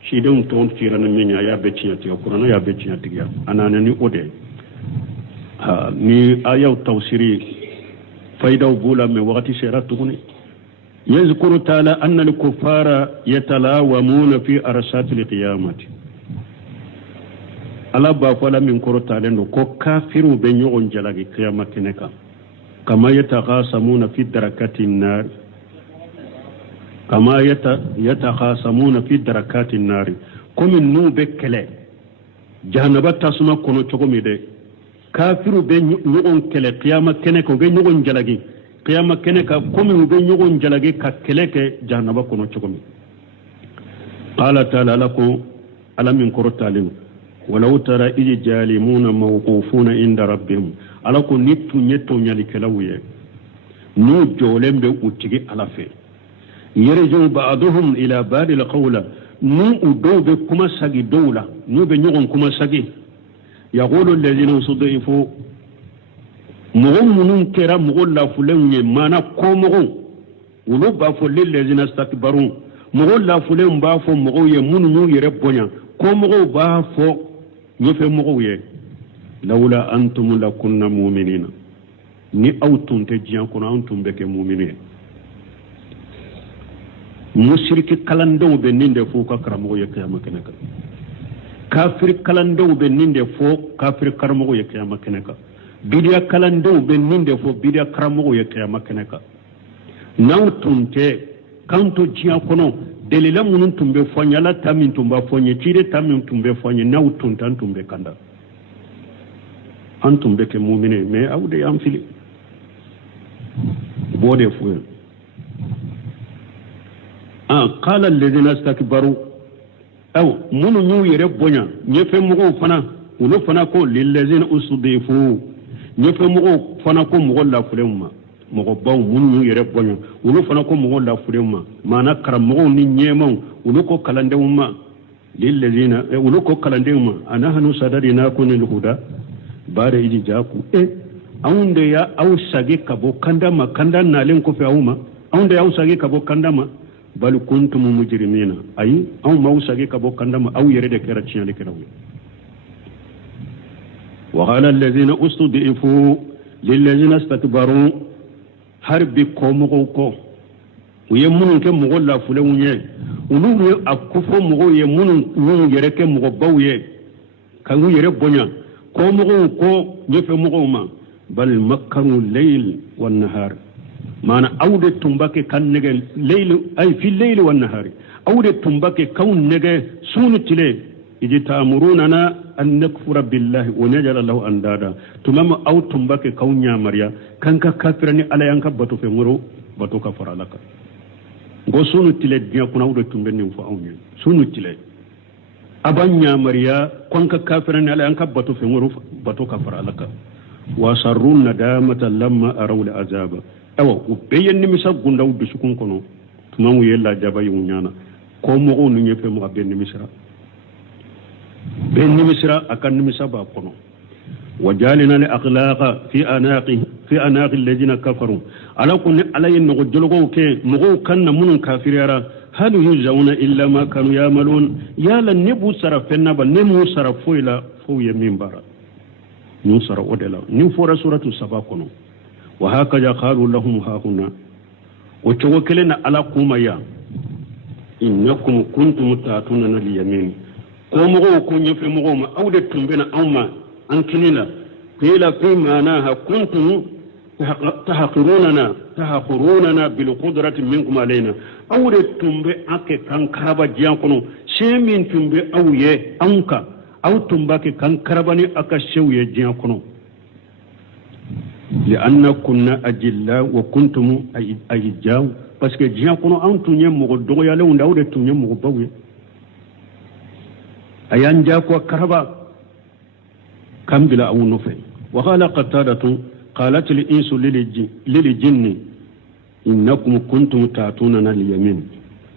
shi de un ton tira na menya ya be tiɲɛ tigiya qur'ana ya be tiɲɛ tigiya anana ni ode ni ayaw tawsiri faydaw bula me waqti sera tuguni yazkuru ta'ala anna al-kuffara yatalawamuna fi arsat al-qiyamati ala ba fala min koro ta'ala no ko kafiru be nyogon jalagi qiyamah keneka kama yataqasamuna fi darakati an-nar kama yataqasamuna fi darakati an-nar komi nu be kele jahannaba tasuma kono chogomi de kafiru be ɲɔgɔn kɛlɛ qiyama kɛnɛ kan u bɛ ɲɔgɔn jalaki qiyama kɛnɛ kan komi u bɛ ɲɔgɔn jalaki ka kɛlɛ kɛ jahanaba kɔnɔ cogo min qala ta'ala ala ko ala min kɔrɔ talen walaw tara id jalimuna mawqufuna inda rabbihim ala ko ni tun ye tɔɲalikɛlaw ye n'u jɔlen bɛ u tigi ala fɛ yarju ba'duhum ila ba'dil qawla n'u u dɔw bɛ kuma sagi dɔw la n'u bɛ ɲɔgɔn kuma sagi يقول الذين صدقوا مغمون كرا مغلا فلان يمانا كومغون ولو بافو للذين استكبروا مغلا فلان بافو مغو يمون نو يربونيا كومغو بافو يفي مغو يه لولا أنتم لكنا مؤمنين ni aw tun tɛ diɲɛ kɔnɔ an tun bɛ kɛ mumini ye musiriki kalandenw bɛ nin de fɔ ka karamɔgɔ ye kiyama kɛnɛ kan kafir kalandenw bɛ nin de fɔ kafir karamɔgɔ ye kiyama kɛnɛ kan bidiya kalandenw bɛ nin de fɔ bidiya karamɔgɔ ye kiyama kɛnɛ kan n'aw tun tɛ k'an to diɲɛ kɔnɔ delila minnu tun bɛ fɔ n ye ala ta min tun b'a fɔ n ye ciden ta min tun bɛ fɔ n ye n'aw tun tɛ an tun bɛ kanda an tun bɛ kɛ mumini mais aw de y'an fili b'o de fɔ ye qala alladhina istakbaru aw minnu y'u yɛrɛ bonya ɲɛfɛmɔgɔw fana olu fana ko lillazina usdifu ɲɛfɛmɔgɔw fana ko mɔgɔ lafulenw ma mɔgɔ baw minnu y'u yɛrɛ bonya olu fana ko mɔgɔ lafulenw ma maana karamɔgɔw ni ɲɛmaw olu ko kalandenw ma lillazina olu ko kalandenw ma anahnu sadadnakum lil huda bare idi jaku anw de ya aw sagi ka bɔ kanda ma kanda nalen kɔfɛ aw ma anw de y'aw sagi ka bɔ kanda ma bal kuntum mujrimina ay aw mawsagi kabo kandama aw yerede kera tiñali kerawi wa qala alladhina ustud'ifu lilladhina istakbaru harbi komogo ko uye munun ke mogo la fule unye ulu akufo mogo ye munun yere ke mogo bawye kangu yere bonya komogo ko nyefe mogo ma bal makkaru layl wan nahar mana awde tumbake kan nege layl ay fi layl wan nahar awde tumbake kaun nege sunu tile iji ta'muruna an nakfura billahi wa najala lahu andada tumama aw tumbake kaun nya mariya kanka kafirani ala yanka batu fe ngoro batu ka faralaka go sunu tile dia kuna awde tumbenni fo awnya sunu tile abanya mariya kanka kafirani ala yanka batu fe ngoro batu ka faralaka wa sarrun nadamata lamma araw azaba awa ubeyen ni misa gunda uddu sukun kono tumamu yella jaba yunyana ko mo onu nyefe mo ben misra akan misa ba kono wajalina li akhlaqa fi anaqi alladhina kafaru ala kun alayin no jologo ke mo kanna munun kafirara hal yuzawna illa ma kanu yamalun yala nebu sarafenna ba nemu sarafoila fo yemimbara نصر ودلا نفور سورة السباقون وهكذا قالوا لهم ها هنا وتوكلنا على قوميا إنكم كنتم تأتوننا اليمين قوموا كن يفهموا أودتم بنا أوما أنكننا قيل في معناها كنتم تحقروننا بالقدرة منكم علينا أودتم بأك كان كربا جيانكم شيمين تنبي أويه أنك أو تنباك كان كرباني أكشو يجيكونو لأن كنا أجلاء وكنتم أجلاء بس كجيكونو أنتم يمغو دوغيا لون داودتم يمغو باوي أيان جاكوا كربا كم بلا أو نفي وقال قتادة قالت الإنس للجن إنكم كنتم تأتوننا اليمين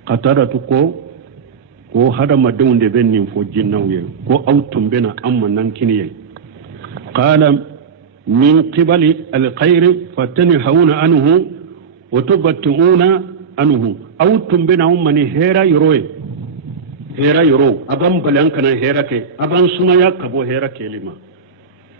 قتادة ko hada madon de bennin fo jinnawiye ko autum bena amma nankiniye qala min qibali alkhair fatanhauna anhu wa tubattuna anhu autum bena umma ni hera yoro aban balanka na hera ke aban sumaya kabo hera ke lima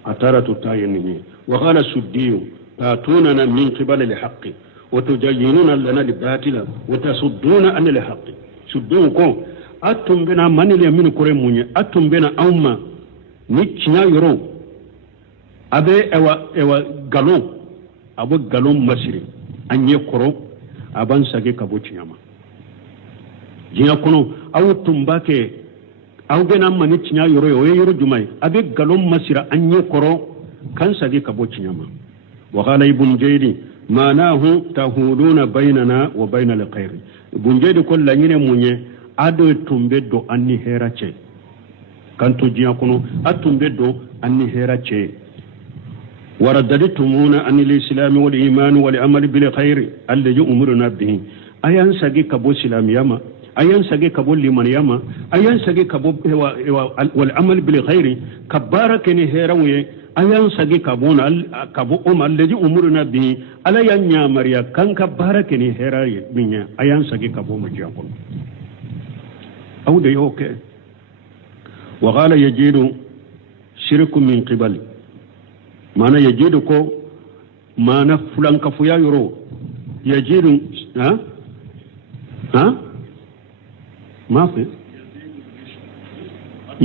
ataratu tayini wa qala suddiyu tatuna min qibali alhaq wa tujayyinuna lana albatila wa tasudduna an alhaq suddu ko atum bena manile min kore munye atum bena awma ni cinya yoro abe ewa galon abo galon masiri anye koro aban sage kabo cinyama jinya kono aw tumbake aw bena mani cinya yoro yoro jumai abe galon masira anye koro kan sage kabo cinyama wa qala ibn jaydi manahu tahuluna bainana wa bainal khair ibn jaydi kullu nyine munye ado tumbe do anni hera ce kanto jiya kono atumbe do anni hera ce waradadtumuna an al-islam wal iman wal amal bil khair alladhi umurna bihi ayan sagi kabo islam yama ayan sagi kabo liman yama ayan sagi kabo wal amal bil khair kabaraka ni hera we ayan sagi kabo alladhi umurna bihi ala yanya mariya kan kabaraka ni hera minya ayan sagi kabo mu jiya kono أو ديوك وقال يجيد شرك من قبل معنى يجيدكو معنى فلان كفيا يرو يجيد ما في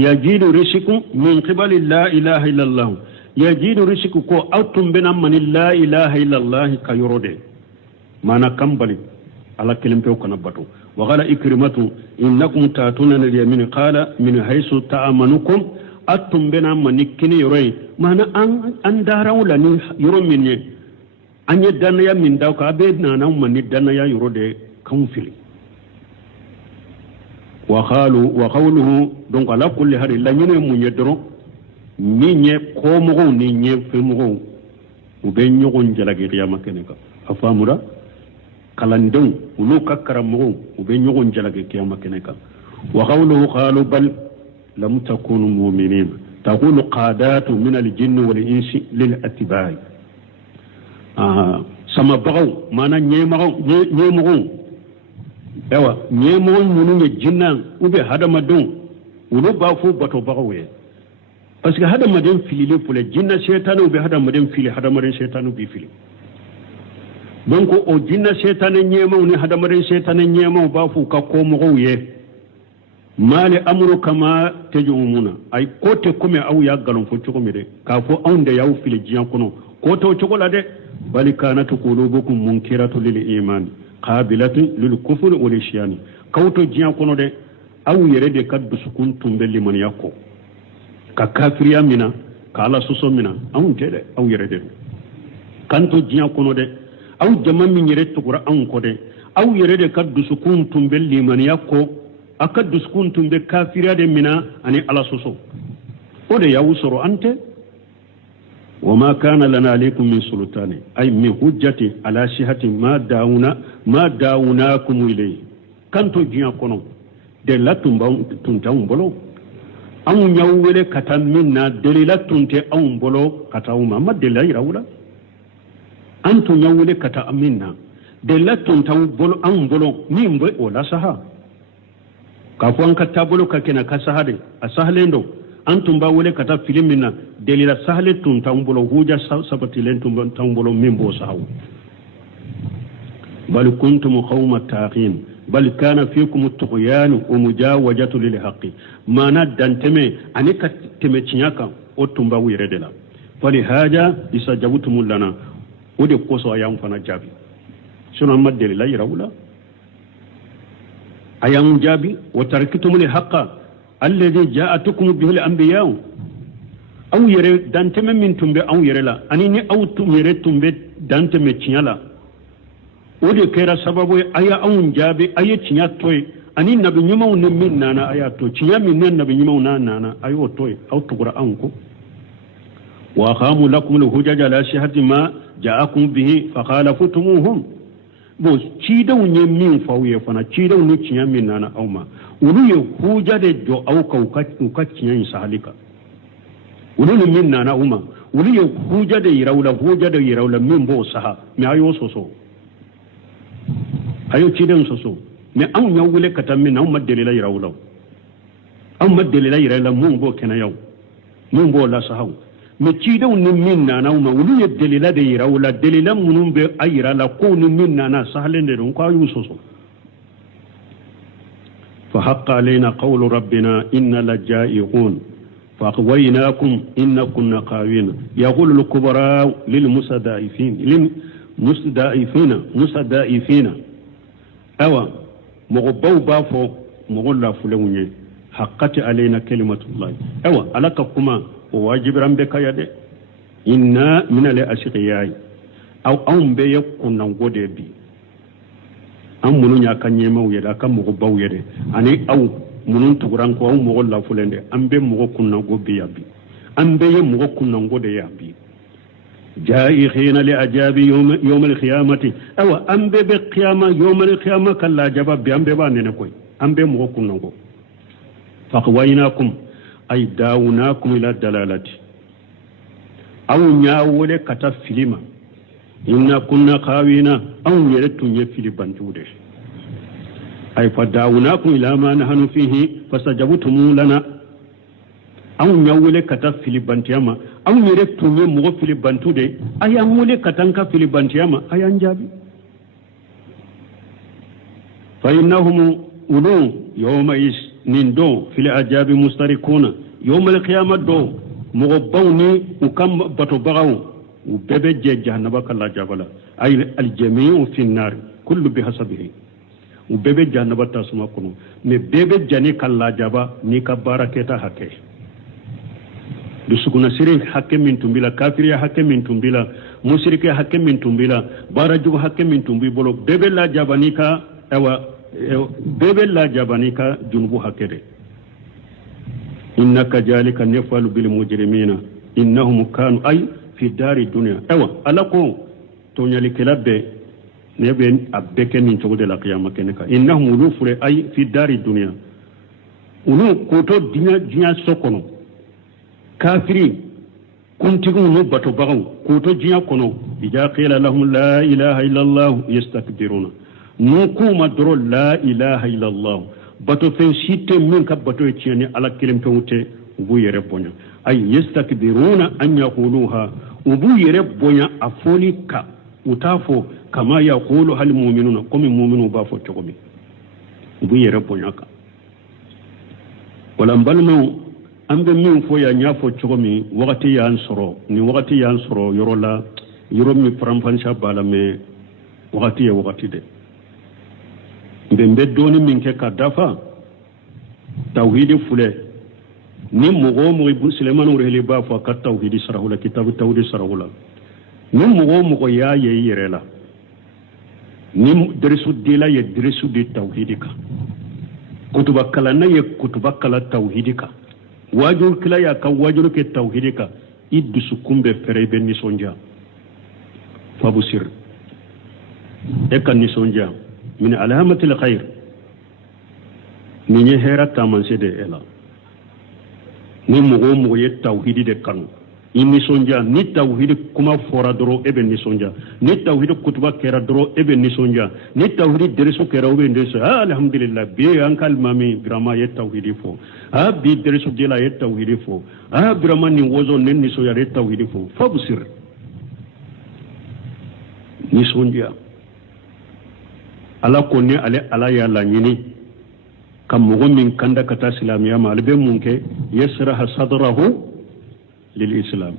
يجيد رشك من قبل لا إله إلا الله يجيد رشك كو أوتم بنا من لا إله إلا الله كيرودي معنى كمبلي على كلمة وكنبتو وقال إكرمة إنكم تأتوننا اليمين قال من حيث تأمنكم أتم بنا منكني يروي معنى أن داروا لني يرو مني أن يدنا من داوك أبدنا نوم من يدنا يرو دي كونفلي وقوله دونك على كل هذه لا ينو من يدرو نيني كومغو نيني فمغو وبين يغن جلاجي قيامة كنكا أفهموا kalandon ulu kakkaramugo ube nyogon jalage kiyama keneka wa qawluhu qalu bal lam takunu mu'minin taqulu qadatu min al-jinn wal insi lil atba'i sama bagaw mana nyemago ewa nyemo munu ne jinna ube hadamadun ulu ba fu bato bagawe parce que hadamadin filile pule jinna shaytanu be hadamadin fili hadamadin shaytanu bi fili donc o jinna shaytanu nyemo ni hadamadin shaytanu nyemo ba fu ka ko mo ye mali amru kama tajumuna ay kote kome aw ya galon fo choko de ka fo awde yaw fili jiyan kono ko to choko la de bal kanat qulubukum munkiratu lil iman qabilatu lil kufri wal isyani kawto jiyan kono de aw yere de kaddu sukun tumbelli man yakko ka kafiriya mina ka ala suso mina aw tede aw yere de kanto jiyan kono de aw jama min yere tukura an ko de aw yere de kaddu sukun tumbelli man yakko akad duskuntum be kafirade mina ani ala soso ode yawsoro ante wama kana lana alaykum min sultani ay min hujjati ala shihati ma da'unakum ilay kanto jiya kono de latum tuntam bolo amu nyawwele katan minna delilatunte awum bolo katawuma madde layrawla antu nyawwele kata minna delatun taw bolo awum bolo nimbe wala saha kafuan katta bolo kakena kasahade asahlendo antum ba wole kata filimina delila sahle tun tambolo huja sabati lentum tambolo membo sahaw bal kuntum qawma taqin bal kana fikum at-tughyan wa mujawajatu lil haqqi mana danteme anika teme cinyaka o tumba wiredela fali haja isajabutum lana ode koso ayam fana jabi sunu madde la yirawla ayam jabi wa tarkitum lil haqqa alladhi ja'atukum bihi al-anbiya aw yere danteme min tumbe aw yere la anini aw tumere tumbe danteme cinyala ode kera sababu aya awun jabi aya cinya toy ani nabi nyumaw ne min nana aya to cinya min ne nabi nyumaw nana ayo toy aw tugura anko wa khamu lakum al-hujaja la shahati ma ja'akum bihi fa khalafutumuhum bo cidaw nye min fawye fana cidaw ne cinya min nana awma ulu ye hujade do aw ka cinya insahalika ulu min nana uma ulu ye hujade yirawla min bo saha mi ayo soso ayo cidan soso me an yawule katamin an maddalila yirawla an maddalila yirawla mun bo kena yaw mun bo la sahaw me cidaw ni min nana uma ulu ye dalila de yirawla dalila munun be ayira la ko ni min nana sahalende don ko ayo soso فحق علينا قول ربنا إن لجائعون فأغويناكم إن كنا قاوين يقول الكبراء للمستضعفين أو مغبو بافو مغلا فلوني حقت علينا كلمة الله أو ألككما وواجب ربك يدي إنا من الأشقياء أو أم بيكون نغود بي an munun ya kan yema wuya da kan mugo bawye de ani aw munun tuguran ko aw mugo la fulende an be mugo kunna go be yabi an be ye mugo kunna go de yabi jaikhina li ajabi yawm al qiyamati aw an be be qiyama yawm al qiyama kala jabab bi an be ba ne koy an be mugo kunna go faqwaynakum ay dawunakum ila dalalati aw nyaawole kata filima inna kunna qawina aw yeretu nyefili banjude ay fadawnakum ila ma nahnu fihi fasajabtum lana aw nyawule kata fili bantiyama aw yeretu nyemo fili bantude ayamule katanka fili bantiyama ayanjabi fa innahum ulu yawma nindo fil ajabi mustarikuna yawm al qiyamah do mugabbawni ukam bato bagaw وبيبي جهنم كلا جبلا أي الجميع في النار كل بحسبه وبيبي جهنم تسمع كنو مبيبي جاني كلا جبا نيكا باركتا حكي دسكنا سيرين حكي من تنبيلا كافرية حكي من تنبيلا مشركة حكي من تنبيلا بارجو حكي من تنبي بلو بيبي لا جبانيكا بيبي لا جبانيكا جنبو حكي إنك جالك نفعل بالمجرمين إنهم كانوا أي في دار الدنيا ايوا الاكو تونيالي كلابه نبين ابيك من تود القيامه كنكا انهم ولوفر اي في دار الدنيا ولو كوتو دنيا سوكونو كافرين كنتم نبتو بغو كوتو جيا كونو اذا قيل لهم لا اله الا الله يستكبرون نكوما درو لا إله إلا الله باتو فين سيت من كباتو يتيني على كلمة توتي وبو يربونا أي يستكبرون أن يقولوها وبو يربونا أفوليكا وتافو كما يقولها المؤمنون قم المؤمنون بافو تقومي وبو يربونا كا ولن بلنو أمبي من فويا نيافو تقومي وقتي يانسرو ني وقتي يانسرو يرولا يرومي فرنفانشا بالامي وقتي دي mbe doni min ke ka dafa tawhidi fule ni mogo mo ibn sulaiman ureli ba fa ka tawhidi sarahula kitab tawhidi sarahula ni mogo ya ye yerela ni derisu dila ye derisu di tawhidi ka kutuba kala na ye kutuba kala tawhidi ka wajur kila ya ka wajur ke tawhidi ka iddusu kumbe fere ben ni sonja fabusir e kan ni sonja من علامة الخير من يهرا تامن سيد إلا من مغوم التوحيد ده كانوا إني سونجا ني توحيد كما فورا درو إبن ني سونجا ني توحيد كتبا كيرا درو إبن ني سونجا ني توحيد درسو كيرا إبن درسو الحمد لله بي أنكال مامي برما يتوحيد فو بي درسو ديلا يتوحيد فو برما ني وزو ني سويا يتوحيد فو فبصير ني سونجا ala ko ne ale ala ya la nyini kam mo min kanda kata islamiya ma albe munke yasraha sadrahu lil islam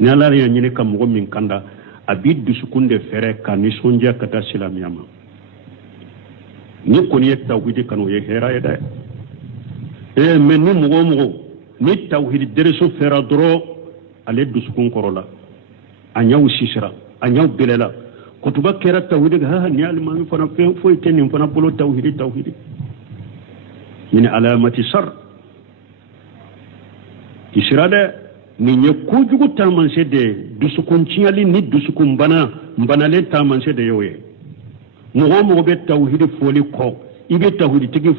ne ala ya nyini kam mo min kanda abid sukunde fere kan ni sonja kata islamiya ma ni ko ni tawhid kanu ye hera ya da men ni mo ni tawhid dereso fera dro ale dusukun korola anyaw shisra anyaw belela kutuba kera tawhid ha ni almami fana fo tenin fana bolo tawhid min alamati sar isirade ni nye kujugu taman sede dusukun ciali ni dusukun bana le taman sede yoye mo be tawhid foli ko ibe tawhid tigi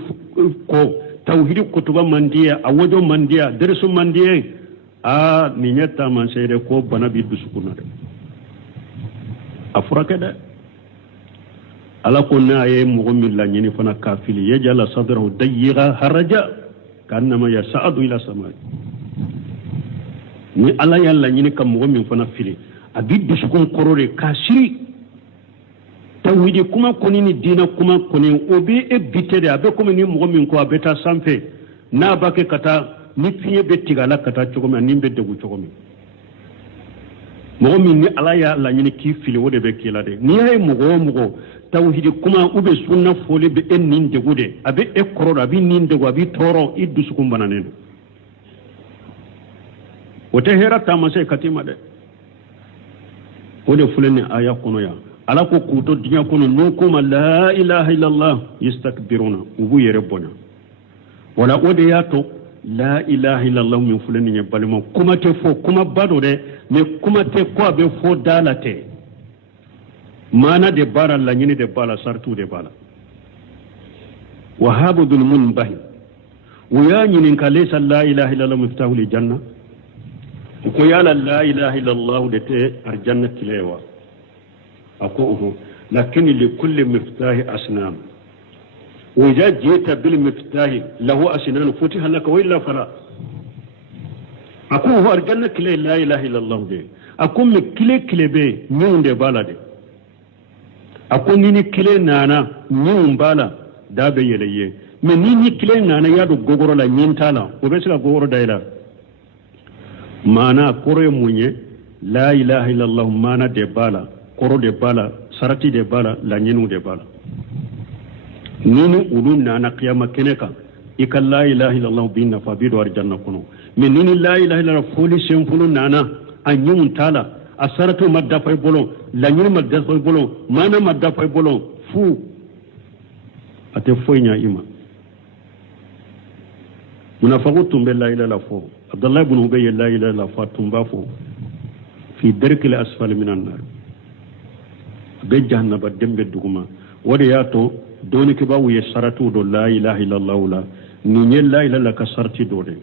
ko tawhid kutuba mandiya awojo mandiya dersu mandiya ni nye taman sede ko bana bi dusukuna de afurakada ala kunna ay mu'min la nyini fana kafili yajala sadrahu dayyiga haraja kanama yas'adu ila samai ni ala yalla nyini kam mu'min fana fili abid sukun korore kasiri tawhidi kuma konini dina kuma koni obi e bitede abe kuma ni mu'min ko abeta sanfe na bake kata ni fiye betigala kata chogome ni be degu chogome mogo min ni ala ya la nyini ki fili wode be kila de ni ay mogo tawhidi kuma ube sunna foli be en nin de gode abe e korodo abi nin de go abi toro iddu sukum bananen wote hera tamase katima de wode fulani aya kono ya ala ko kuto dinya kono no kuma la ilaha illallah yastakbiruna ubu yere bonya wala wode ya to la ilaha illallah min fulani ne balima kuma te fo kuma bado de me kuma te ko be fo dalate mana de bara la nyini de bala sartu de bala wahab bin munbahi ويا نين كليس لا إله إلا الله مفتاح الجنة ويا لا إله إلا الله دتي الجنة كليوا أقوله لكن لكل مفتاح أسنان وإذا جئت بالمفتاح له أسنان فتح لك وإلا فلا أقوله الجنة كلي لا إله إلا الله دي أقوم كلي بي نون دي بالا دي أقوم نيني كلي نانا نون بالا دابي يليه mais ni kile nana yado gogoro la nyintala o be sila gogoro dayla mana kore munye la ilaha illallah mana de bala koro de bala sarati de bala la nyinu de bala nini ulun nana qiyama keneka ikal la ilaha illallah binna fa bidu arjanna kuno mais nini la ilaha illallah foli senfulu nana anyun tala asaratu madda fay bolo la nyinu madda fay bolo mana madda fay bolo fu ate foynya ima منافقتم بالله إلى لفو عبد الله بن أبي لا إلى لفاتم بافو في درك الأسفل من النار بجهنم بدم بدكما ودياتو دونك باو يسرتو دو لا إله إلا الله لا نيل لا إله إلا كسرتي دوري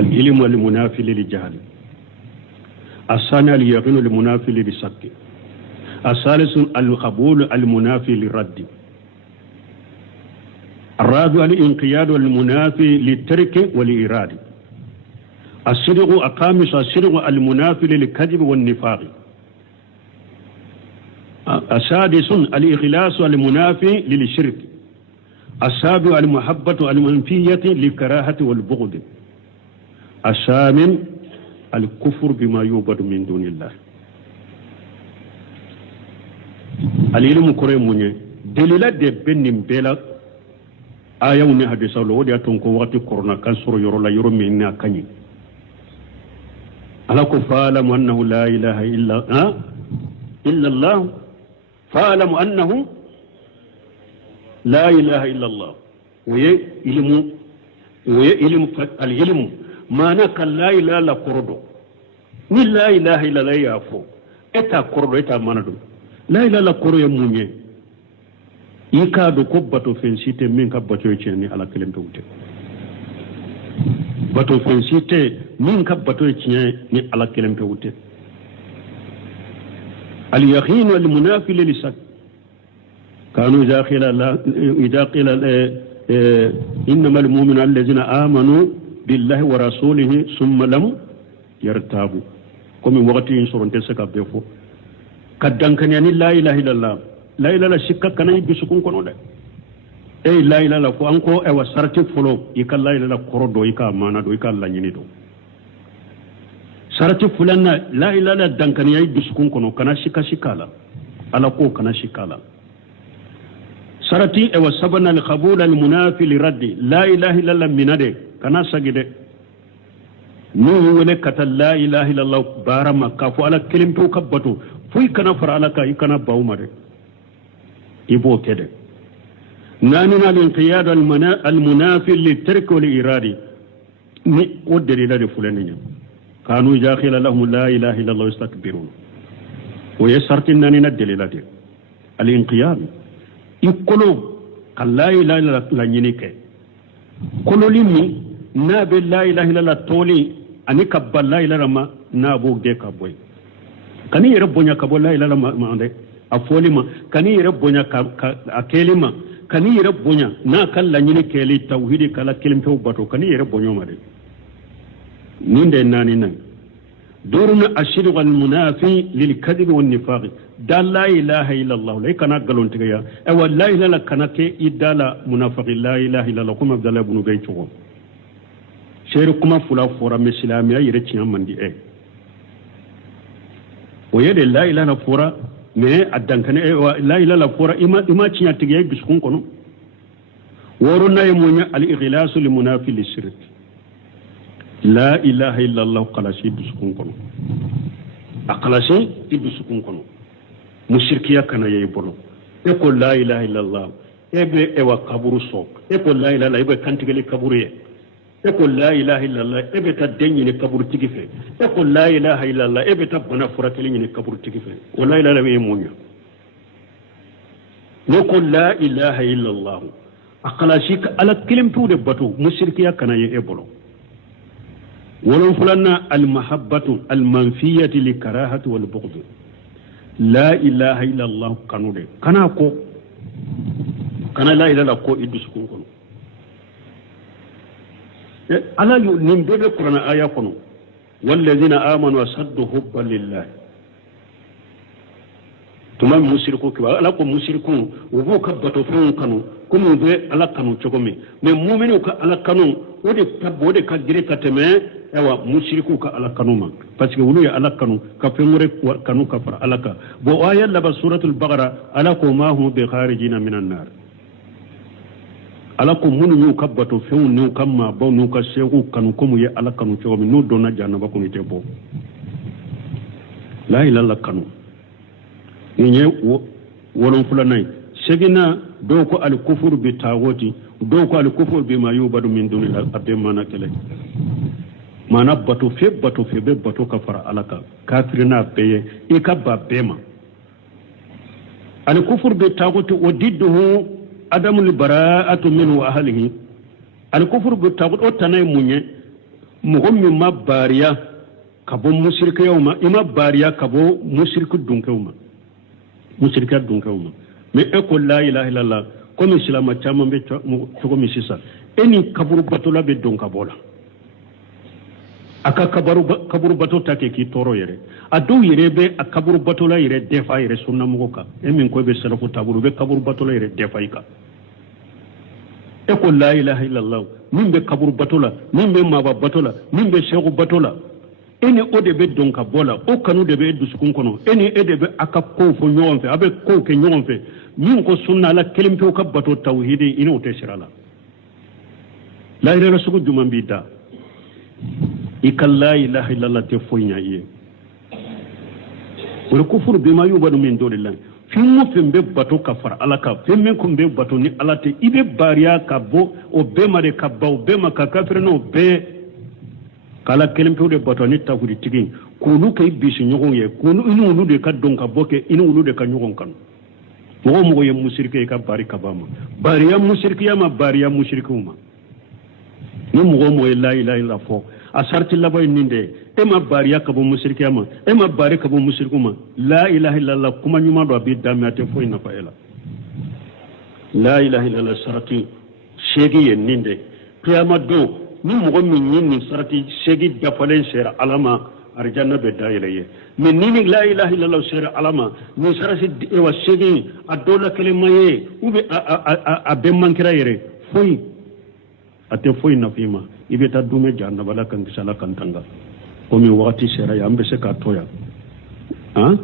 العلم المنافي للجهل الثاني اليقين المنافي للشك الثالث القبول المنافي للرد الرابع الانقياد المنافي للترك والإرادة الصدق الخامس الصدق المنافي للكذب والنفاق السادس الإخلاص المنافي للشرك السابع المحبة المنفية للكراهة والبغض الثامن الكفر بما يعبد من دون الله العلم كريموني دليل دي بنم بلا آية حديث الله ودي أتونكو وقت كورونا كان سورو يورو لا يورو مينا كاني ألاكو فاعلم أنه لا إله إلا الله فاعلم أنه لا إله إلا الله ويعلم العلم ما نك لا إله إلا كردو ni la ilaha illa la yafo eta kordo eta manado la ilaha illa koro ya munye ika do ko bato fensite min ka bato ni ala kelem tawte bato fensite min ka bato ni ala kelem tawte al yaqin wal munafi lil shak كانوا إذا قيل إنما المؤمنون الذين آمنوا بالله ورسوله ثم لم يرتابوا كم وقت ينصرون تسكا بيفو كدان كان يعني لا إله إلا الله لا إله إلا شكا كان يبسكون كنو ده أي لا إله إلا فأنكو أو سرتي فلو يكا لا إله إلا كردو يكا مانا دو يكا الله ينيدو سرتي فلان لا إله إلا دان كان يبسكون كنو كان شكا شكالا على كو كان شكالا سرتي او سبنا القبول المنافي لرد لا اله الا الله من ده كنا سجده نو ولا كت لا اله الا الله بارما كفو على كلمته كبتو فوي كنا فرالك يكنا باومره يبو كده ناننا الانقياد المنافي للترك والاراده ني ودري لا فلانين كانوا داخل لهم لا اله الا الله يستكبرون ويسرتنا الدليل الانقياد ikolo la ilaha illa la nyinike kolo limi na be la ilaha illa toli ani kabba la ilaha ma na bo de kaboy kani yere bonya kabo la ilaha ma ande afoli ma kani yere bonya ka akelima kani yere bonya na kala nyinike li tauhidi kala kelim to bato kani yere bonyo ma de ninde nani nan دورنا الشرك المنافي للكذب والنفاق دا لا إله إلا الله لا كنا قالون تجيا أو لا إله إلا كنا كي إدالا منافق لا إله إلا الله كم أبدال بنو بيتشوا شيركما فلا فورا مسلامي يرتشيا من دي ويد لا إله إلا فورا ما أدان كنا لا إله إلا فورا إما تشيا تجيا بسكون كنو ورنا يمونيا الإخلاص للمنافي للشرك لا إله إلا الله قلاشي بسكون كنو أقلاشي بسكون كنو مشركيا كان يبولو يقول لا إله إلا الله يبقى إيوا كبر صوك يقول لا إله إلا الله يبقى كانتغلي كبرية يقول لا إله إلا الله يبقى تديني كبر تكفي يقول لا إله إلا الله يبقى تبنا فراتليني كبر تكفي ولا إله إلا يمونيا يقول لا إله إلا الله أقلاشي على كلمة دبتو مشركيا كان يبولو ولو فلنا المحبة المنفية لكراهة والبغض لا إله إلا الله كانوا ده كان لا إله إلا كو إدسكون كنو ألا نمبر القرآن آية كنو والذين آمنوا وصدوا حبا لله تمام مسيركو كبا ألا كو مسيركو وبو كبتو فون كانوا كم بي ألا كانوا تشكمي من مؤمنوا كألا كانوا ودي تب ودي كجري كتمه ewa mushriku ka ala kanuma parce que wulu ya ala kanu ka femure kanu ka fara ala ka bo aya la ba suratul baqara ala ko ma hum bi kharijina minan nar ala ko munu ñu kabbato few ñu kamma bo ñu ka seku kanu ko mu ya ala kanu ci mi no dona janna ba ko ni te bo la ilaha illa kanu ni wolon fulanay segina do ko al kufur bi tawoti do ko al kufur bi ma yubadu min dunillah abbe manakele mana bato fe be bato ka fara alaka kafirina beye ikabba bema al kufur bi tagutu wadidduhu adamu al bara'atu minhu wa ahlihi al kufur bi tagut o tanay munye muhammi mabariya kabo mushrika yawma ima bariya kabo mushriku dunkewma musirika dun kɛ o ma mais e ko la ilaha illallah komi silama caman bɛ cogo min sisan e ni kaburu batola bɛ don ka bɔ la a ka kaburu bato ta kɛ k'i tɔɔrɔ yɛrɛ a dɔw yɛrɛ bɛ a kaburu batola yɛrɛ dɛfa a yɛrɛ sunnamɔgɔ kan e min ko e bɛ salafu taabolo bɛ kaburu batola yɛrɛ dɛfa i kan e ko la ilaha illallah min bɛ kaburu bato la min bɛ maaba bato la min bɛ sɛku bato la e ni o de bɛ don ka bɔ la o kanu de bɛ e dusukun kɔnɔ e ni e de bɛ a ka kow fɔ ɲɔgɔn fɛ a bɛ kow kɛ ɲɔgɔn fɛ min ko sunna ala kelen pewu ka bato tawhidi i n'o tɛ sira la lahirala sugu jumɛn b'i da i ka la ilaha illallah tɛ foyi ɲa i ye o de kufuru bima yubadu min dunillahi fɛn o fɛn bɛ bato ka fara ala kan fɛn min kun bɛ bato ni ala tɛ i bɛ bariya ka bɔ o bɛɛ ma de ka ban o bɛɛ ma ka kafiri n'o bɛɛ k'ala kelen pewu de bato ni tawhiditigi k'olu kɛ i bisi ɲɔgɔn ye i n'olu de ka don ka bɔ kɛ i n'olu de ka ɲɔgɔn kanu mɔgɔ o mɔgɔ ye musirike i ka bari ka ban ma bariya musirikiya ma bariya musirikiw ma ni mɔgɔ o mɔgɔ ye la ilaha illallah fɔ a sarti laban ye nin de e ma bariya ka bɔ musirikiya ma e ma bari ka bɔ musiriku ma la ilaha illallah kuma ɲuman dɔ a b'i da mɛ a tɛ foyi nafa e la la ilaha illallah sarati seegin ye nin de kiyama don ni mɔgɔ min ye nin sarati seegin dafalen sera ala ma arijanna bɛ dayɛlɛ ye mais ni la ilaha illallah sera ala ma nin sarati wa seegin a dɔw la kelen ma ye ou bien a bɛɛ mankira yɛrɛ foyi a tɛ foyi nafa i ma i bɛ taa dumɛ jahannaba la kan kisi ala kan tanga komi wagati sera yan an bɛ se k'a to yan han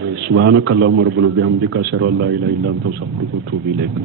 سبحانك اللهم ربنا بحمدك أشهد أن لا إله إلا أنت أستغفرك وأتوب إليك